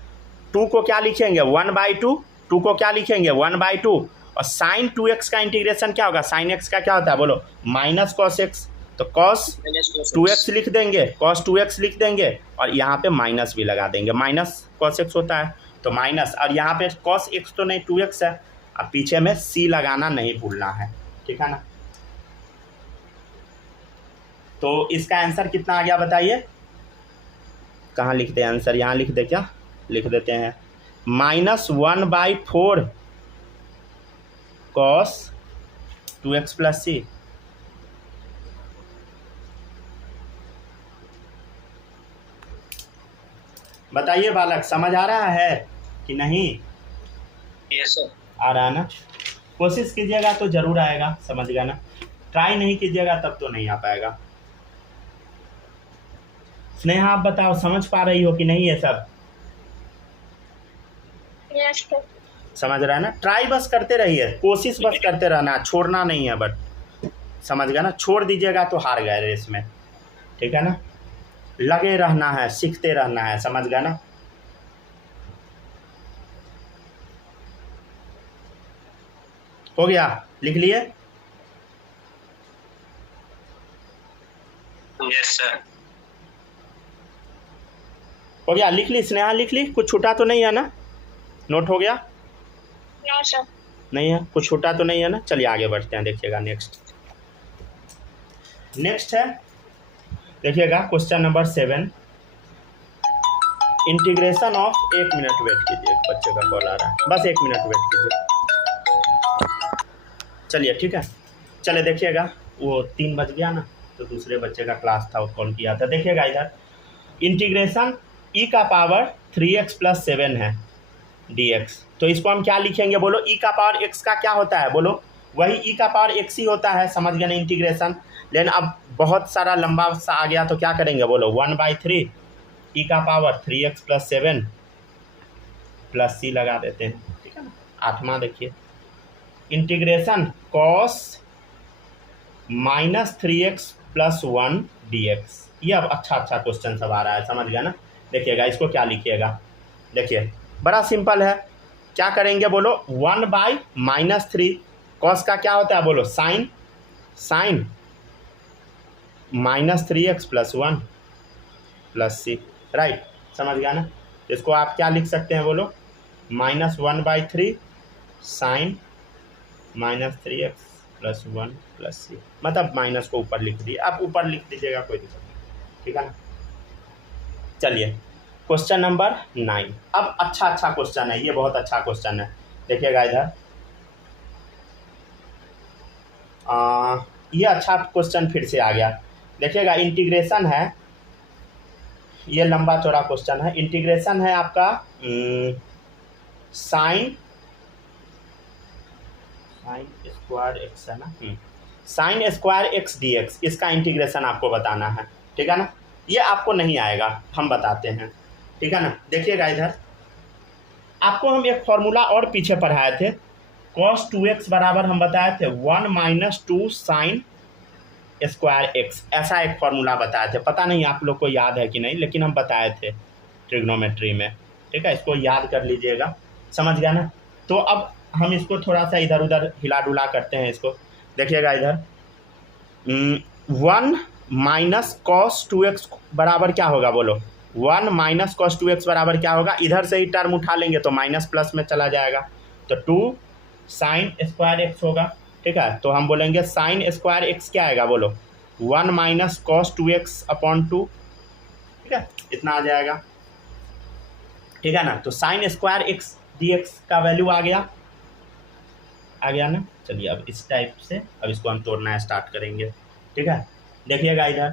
2 को क्या लिखेंगे 1/2, 2 को क्या लिखेंगे 1/2, और साइन 2x का इंटीग्रेशन क्या होगा, साइन x का क्या होता है बोलो, माइनस कॉस x, तो cos 2x लिख देंगे, cos 2x लिख देंगे और यहाँ पे माइनस भी लगा देंगे, माइनस cos x होता है तो माइनस, और यहाँ पे cos x तो नहीं 2x है, अब पीछे में c लगाना नहीं भूलना है, ठीक है ना। तो इसका आंसर कितना आ गया बताइए, कहाँ लिखते हैं आंसर, यहाँ लिख दे, क्या लिख देते हैं, -1/4 cos 2x प्लस c। बताइए बालक, समझ आ रहा है कि नहीं, यस सर, आ रहा है ना, कोशिश कीजिएगा तो जरूर आएगा, समझ गया ना, ट्राई नहीं कीजिएगा तब तो नहीं आ पाएगा। स्नेहा आप बताओ, समझ पा रही हो कि नहीं ये सब, यस सर। समझ रहा है ना, ट्राई बस करते रहिए, कोशिश बस करते रहना, छोड़ना नहीं है, बट समझ गया ना, छोड़ दीजिएगा तो हार गए रेस में, ठीक है ना, लगे रहना है, सीखते रहना है, समझ गया ना। हो गया, लिख लिए, यस सर, हो गया, लिख ली स्नेहा, लिख ली, कुछ छूटा तो नहीं है ना, नोट हो गया, नो सर। नहीं है, कुछ छूटा तो नहीं है ना। चलिए आगे बढ़ते हैं, देखिएगा नेक्स्ट है, देखिएगा question number 7, integration of, 1 minute wait कीजिए, एक बच्चे का कॉल आ रहा है, बस 1 मिनट वेट कीजिए, चलिए ठीक है। चले देखिएगा, वो 3 बज गया ना, तो दूसरे बच्चे का क्लास था, वो कॉल किया था। देखिएगा इधर इंटीग्रेशन e का पावर 3x + 7 है dx, तो इसको हम क्या लिखेंगे बोलो, e का पावर x का क्या होता है बोलो, वही e का पावर x ही होता है, समझ गए ना इंटीग्रेशन। लेकिन अब बहुत सारा लंबा सा आ गया तो क्या करेंगे बोलो, 1/3 e का पावर 3x + 7 प्लस c लगा देते हैं, ठीक है ना। 8वां देखिए, इंटीग्रेशन cos -3x + 1 dx, ये अब अच्छा क्वेश्चन सब आ रहा है, समझ गया ना। देखिएगा इसको क्या लिखिएगा, देखिए बड़ा सिंपल है, क्या करेंगे बोलो, 1/-3 cos का क्या होता है बोलो, sign, sign -3x + 1 + c, right, समझ गया ना। इसको आप क्या लिख सकते हैं बोलो, -1/3 साइन -3x + 1 + c, मतलब माइनस को ऊपर लिख दिए, आप ऊपर लिख दीजिएगा, कोई दिक्कत नहीं, ठीक है ना। चलिए क्वेश्चन नंबर 9। अब अच्छा क्वेश्चन है ये, बहुत अच्छा क्वेश्चन है, देखिएगा इधर। ये अच्छा क्वेश्चन फिर से आ गया, देखिएगा। इंटीग्रेशन है, ये लंबा चौड़ा क्वेश्चन है। इंटीग्रेशन है आपका साइन स्क्वायर एक्स है ना, साइन स्क्वायर एक्स dx, इसका इंटीग्रेशन आपको बताना है, ठीक है ना। ये आपको नहीं आएगा, हम बताते हैं, ठीक है ना। देखिएगा इधर, आपको हम एक फॉर्मूला और पीछे पढ़ाए थे, cos 2x बराबर हम बताए थे 1 - 2 साइन स्क्वायर एक्स, ऐसा एक फॉर्मूला बताए थे। पता नहीं आप लोग को याद है कि नहीं, लेकिन हम बताए थे ट्रिग्नोमेट्री में, ठीक है। इसको याद कर लीजिएगा, समझ गया ना। तो अब हम इसको थोड़ा सा इधर उधर हिला डुला करते हैं इसको, देखिएगा इधर। 1 - cos 2x बराबर क्या होगा बोलो, 1 - cos 2x बराबर क्या होगा, इधर से ही टर्म उठा लेंगे तो माइनस प्लस में चला जाएगा, तो 2 साइन स्क्वायर एक्स होगा, ठीक है। तो हम बोलेंगे साइन स्क्वायर एक्स क्या आएगा बोलो, 1 - cos 2x/2, ठीक है, इतना आ जाएगा, ठीक है ना। तो साइन स्क्वायर एक्स dx का वैल्यू आ गया ना। चलिए अब इस टाइप से अब इसको हम तोड़ना स्टार्ट करेंगे, ठीक है। देखिएगा इधर,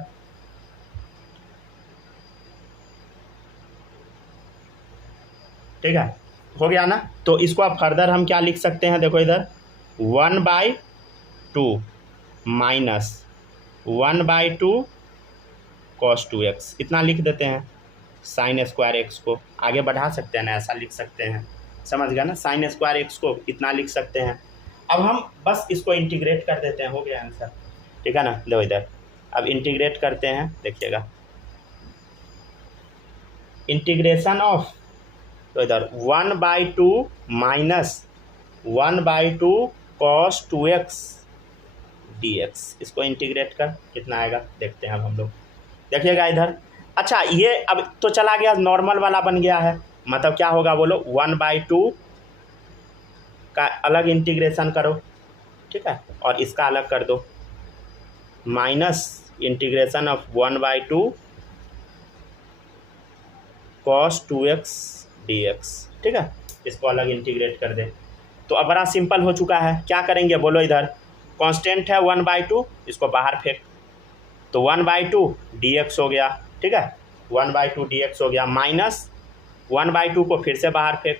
ठीक है, हो गया ना। तो इसको अब फर्दर हम क्या लिख सकते हैं, देखो इधर 1/2 माइनस 1/2 cos 2x, इतना लिख देते हैं। साइन स्क्वायर एक्स को आगे बढ़ा सकते हैं ना, ऐसा लिख सकते हैं, समझ गया ना। साइन स्क्वायर एक्स को इतना लिख सकते हैं। अब हम बस इसको इंटीग्रेट कर देते हैं, हो गया आंसर, ठीक है ना। लो इधर, अब इंटीग्रेट करते हैं, देखिएगा इंटीग्रेशन ऑफ, तो इधर 1/2 माइनस 1/2 cos 2x dx, इसको इंटीग्रेट कर कितना आएगा देखते हैं अब हम लोग, देखिएगा इधर। अच्छा, ये अब तो चला गया, नॉर्मल वाला बन गया है, मतलब क्या होगा बोलो, 1/2 का अलग इंटीग्रेशन करो, ठीक है, और इसका अलग कर दो, minus integration of 1/2 cos 2x dx, ठीक है, इसको अलग इंटीग्रेट कर दे। तो अब बड़ा सिंपल हो चुका है, क्या करेंगे बोलो, इधर कांस्टेंट है 1/2, इसको बाहर फेंक, तो 1/2 dx हो गया, ठीक है, 1/2 dx हो गया, माइनस 1/2 को फिर से बाहर फेंक,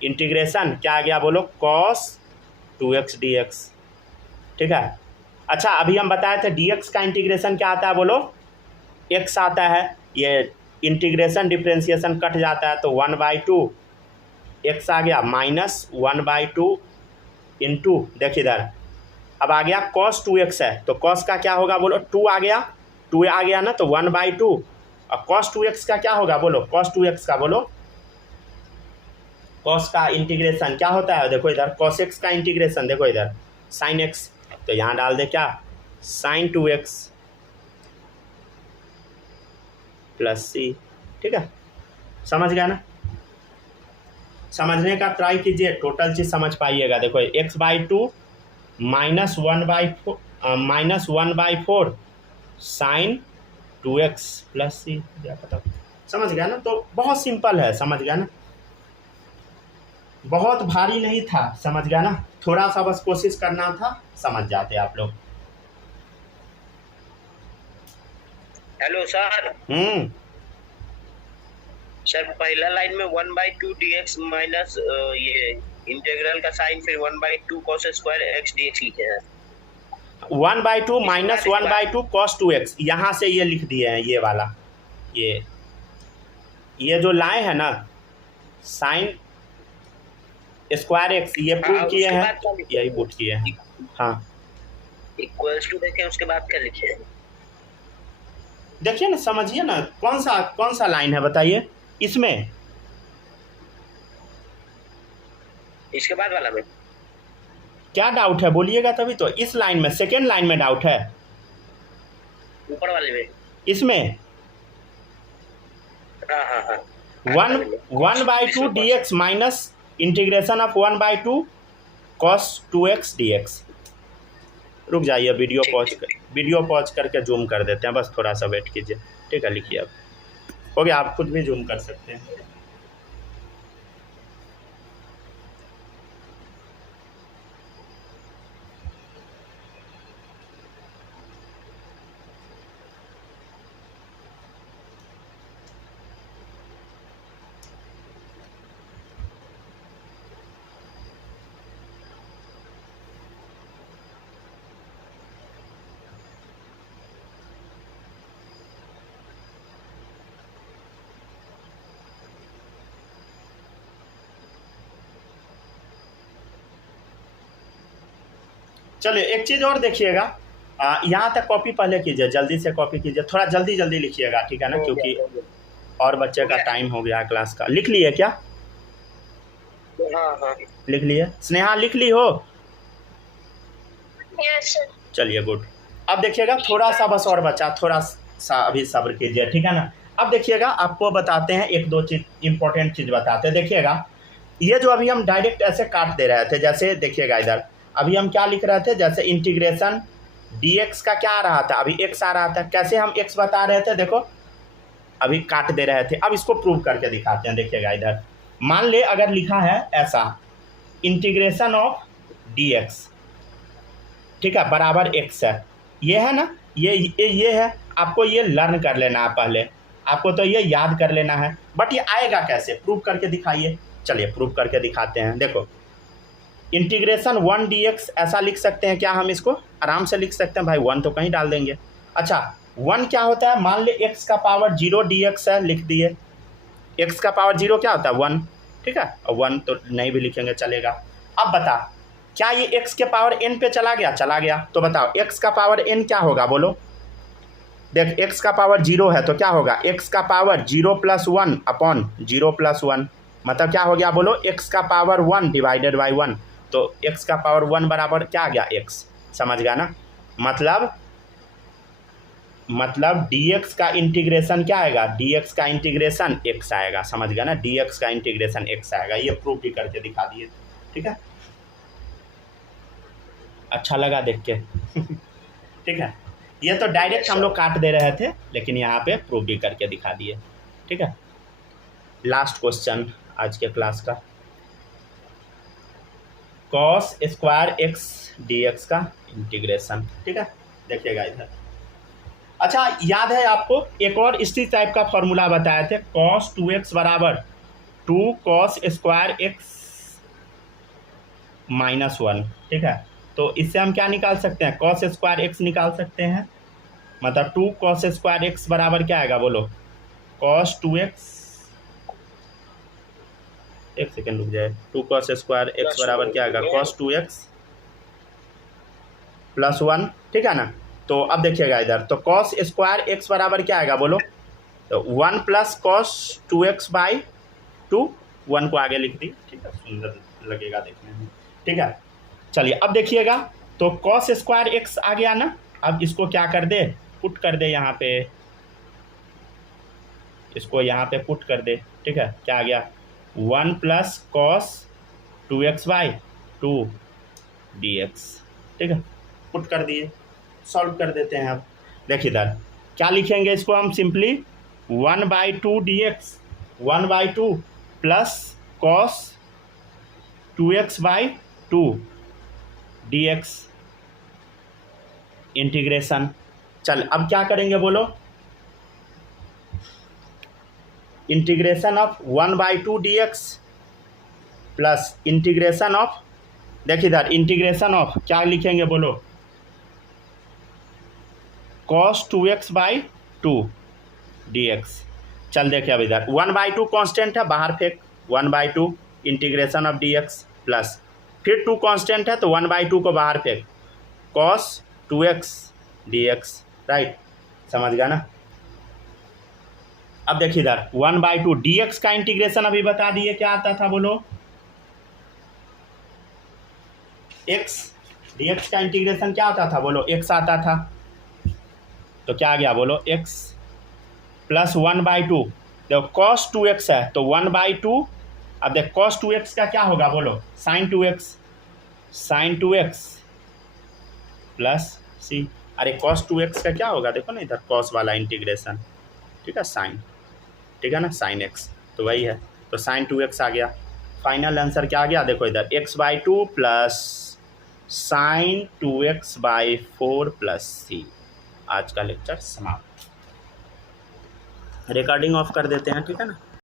इंटीग्रेशन क्या आ गया बोलो, cos 2x dx, ठीक है। अच्छा, अभी हम बताए थे dx का इंटीग्रेशन क्या आता है बोलो, x आता है, ये इंटीग्रेशन डिफ्रेंशिएशन कट जाता है, तो 1/2 x आ गया, माइनस 1/2 इंटू, देखिए इधर अब आ गया cos 2x है, तो cos का क्या होगा बोलो, 2 आ गया, 2 आ गया ना, तो 1/2, और cos 2x का क्या होगा बोलो, cos 2x का बोलो, cos का इंटीग्रेशन क्या होता है, देखो इधर cos x का इंटीग्रेशन, देखो इधर sin x, तो यहाँ डाल दे क्या, sin 2x प्लस c, ठीक है, समझ गया ना। समझने का ट्राई कीजिए, टोटल चीज समझ पाइएगा। देखो x/2 minus 1/4 sign 2x plus c, क्या पता, समझ गया ना। तो बहुत सिंपल है, समझ गया ना, बहुत भारी नहीं था, समझ गया ना, थोड़ा सा बस कोशिश करना था, समझ जाते आप लोग। Hello sir. सर पहला लाइन में 1/2 dx माइनस ये इंटीग्रल का साइन, फिर 1/2 cos स्क्वायर x dx लिखे हैं। 1/2 माइनस 1/2 cos 2x, यहाँ से ये लिख दिए हैं, ये वाला, ये जो लाए हैं ना साइन स्क्वायर एक्स, ये प्रूव किए हैं, यही पुट किए हैं, हाँ, इक्वल्स टू देखें, उसके बाद क्या लिखे हैं, देखिए ना, समझिए ना, कौन सा लाइन है बताइए इसमें, इसके बाद वाला में क्या डाउट है बोलिएगा तभी तो। इस लाइन में, सेकेंड लाइन में डाउट है, ऊपर वाले में। इसमें हाँ हाँ हाँ 1/2 dx minus integration of 1/2 cos 2x dx। रुक जाइए, वीडियो पॉज करके जूम कर देते हैं, बस थोड़ा सा वेट कीजिए। ठीक है, लिखिए अब। हो गया, आप खुद भी जूम कर सकते हैं। चलिए एक चीज़ और देखिएगा, यहाँ तक कॉपी पहले कीजिए, जल्दी से कॉपी कीजिए, थोड़ा जल्दी जल्दी लिखिएगा, ठीक है ना, क्योंकि और बच्चे का टाइम हो गया क्लास का। लिख लिए क्या? हाँ लिख लिए? स्नेहा लिख ली हो? Yes sir. चलिए गुड। अब देखिएगा, थोड़ा सा बस और बचा, थोड़ा सा अभी सब्र कीजिए, ठीक है ना। अब देखिएगा, आपको बताते हैं एक दो चीज़, इंपॉर्टेंट चीज़ बताते हैं। देखिएगा, ये जो अभी हम डायरेक्ट ऐसे काट दे रहे थे, जैसे देखिएगा इधर अभी हम क्या लिख रहे थे, जैसे इंटीग्रेशन dx का क्या आ रहा था, अभी x आ रहा था। कैसे हम x बता रहे थे, देखो अभी काट दे रहे थे। अब इसको प्रूव करके दिखाते हैं। देखिएगा इधर, मान ले अगर लिखा है ऐसा, इंटीग्रेशन ऑफ dx, ठीक है, बराबर x है, ये है ना, ये है। आपको ये लर्न कर लेना है पहले, आपको तो ये याद कर लेना है, बट ये आएगा कैसे, प्रूव करके दिखाइए। चलिए प्रूव करके दिखाते हैं। देखो, इंटीग्रेशन 1 dx ऐसा लिख सकते हैं क्या, हम इसको आराम से लिख सकते हैं भाई, 1 तो कहीं डाल देंगे। अच्छा, 1 क्या होता है, मान ले x का पावर 0 dx है, लिख दिए। x का पावर 0 क्या होता है, 1, ठीक है, और 1 तो नहीं भी लिखेंगे चलेगा। अब बता, क्या ये x के पावर n पे चला गया? चला गया। तो बताओ x का पावर n क्या होगा, बोलो। देख, x का पावर 0 है तो क्या होगा, x का पावर 0 + 1 अपॉन 0 + 1, मतलब क्या हो गया, बोलो, x का पावर 1 डिवाइडेड बाई 1। तो x का पावर 1 बराबर क्या आ गया, x। समझ गया ना, मतलब dx का इंटीग्रेशन क्या आएगा, dx का इंटीग्रेशन x आएगा। समझ गया ना, dx का इंटीग्रेशन x आएगा। ये प्रूफ भी करके दिखा दिए, ठीक है। अच्छा लगा देख के ठीक है, ये तो डायरेक्ट हम लोग काट दे रहे थे, लेकिन यहाँ पे प्रूफ भी करके दिखा दिए, ठीक है। लास्ट क्वेश्चन आज के क्लास का, cos स्क्वायर x dx का इंटीग्रेशन, ठीक है। देखिएगा इधर, अच्छा याद है आपको, एक और इसी टाइप का फॉर्मूला बताए थे, cos 2x बराबर 2 cos स्क्वायर x माइनस 1, ठीक है। तो इससे हम क्या निकाल सकते हैं, cos स्क्वायर x निकाल सकते हैं, मतलब 2 cos स्क्वायर x बराबर क्या आएगा, बोलो, cos 2x, एक सेकेंड रुक जाए, 2 cos स्क्वायर x बराबर क्या आएगा, cos 2x + 1, ठीक है ना। तो अब देखिएगा इधर, तो cos स्क्वायर x बराबर क्या आएगा, बोलो, तो 1 + cos 2x/2, 1 को आगे लिख दी, ठीक है, सुंदर लगेगा देखने में, ठीक है। चलिए अब देखिएगा, तो cos स्क्वायर x आ गया ना। अब इसको क्या कर दे, पुट कर दे यहाँ पे, इसको यहाँ पे पुट कर दे, ठीक है। क्या आ गया, 1 + cos 2x/2 dx, ठीक है, पुट कर दिए, सॉल्व कर देते हैं। अब देखिए इधर क्या लिखेंगे, इसको हम simply 1/2 dx, 1/2 + cos 2x/2 dx integration. चल अब क्या करेंगे, बोलो, integration of 1/2 dx plus integration of, देखिए इधर इंटीग्रेशन ऑफ क्या लिखेंगे, बोलो, cos 2x/2 dx। चल देखिए अब इधर 1/2 कांस्टेंट है, बाहर फेंक, 1/2 इंटीग्रेशन ऑफ dx प्लस फिर 2 कांस्टेंट है तो 1/2 को बाहर फेंक, cos 2x dx, राइट। समझ गया ना। अब देखिए इधर 1/2 dx का इंटीग्रेशन अभी बता दिए क्या आता था, बोलो, एक्स dx का इंटीग्रेशन क्या आता था बोलो, एक्स आता था, तो क्या आ गया बोलो, एक्स प्लस 1/2, देखो cos 2x है तो 1/2, अब देख cos 2x का क्या होगा बोलो, sin 2x प्लस सी, अरे cos 2x का क्या होगा देखो ना इधर cos वाला इंटीग्रेशन, ठीक है साइन, ठीक है ना sin x, तो वही है, तो sin 2x आ गया। फाइनल आंसर क्या आ गया देखो इधर, x/2 plus sin 2x/4 plus सी। आज का लेक्चर समाप्त। रिकॉर्डिंग ऑफ कर देते हैं, ठीक है ना।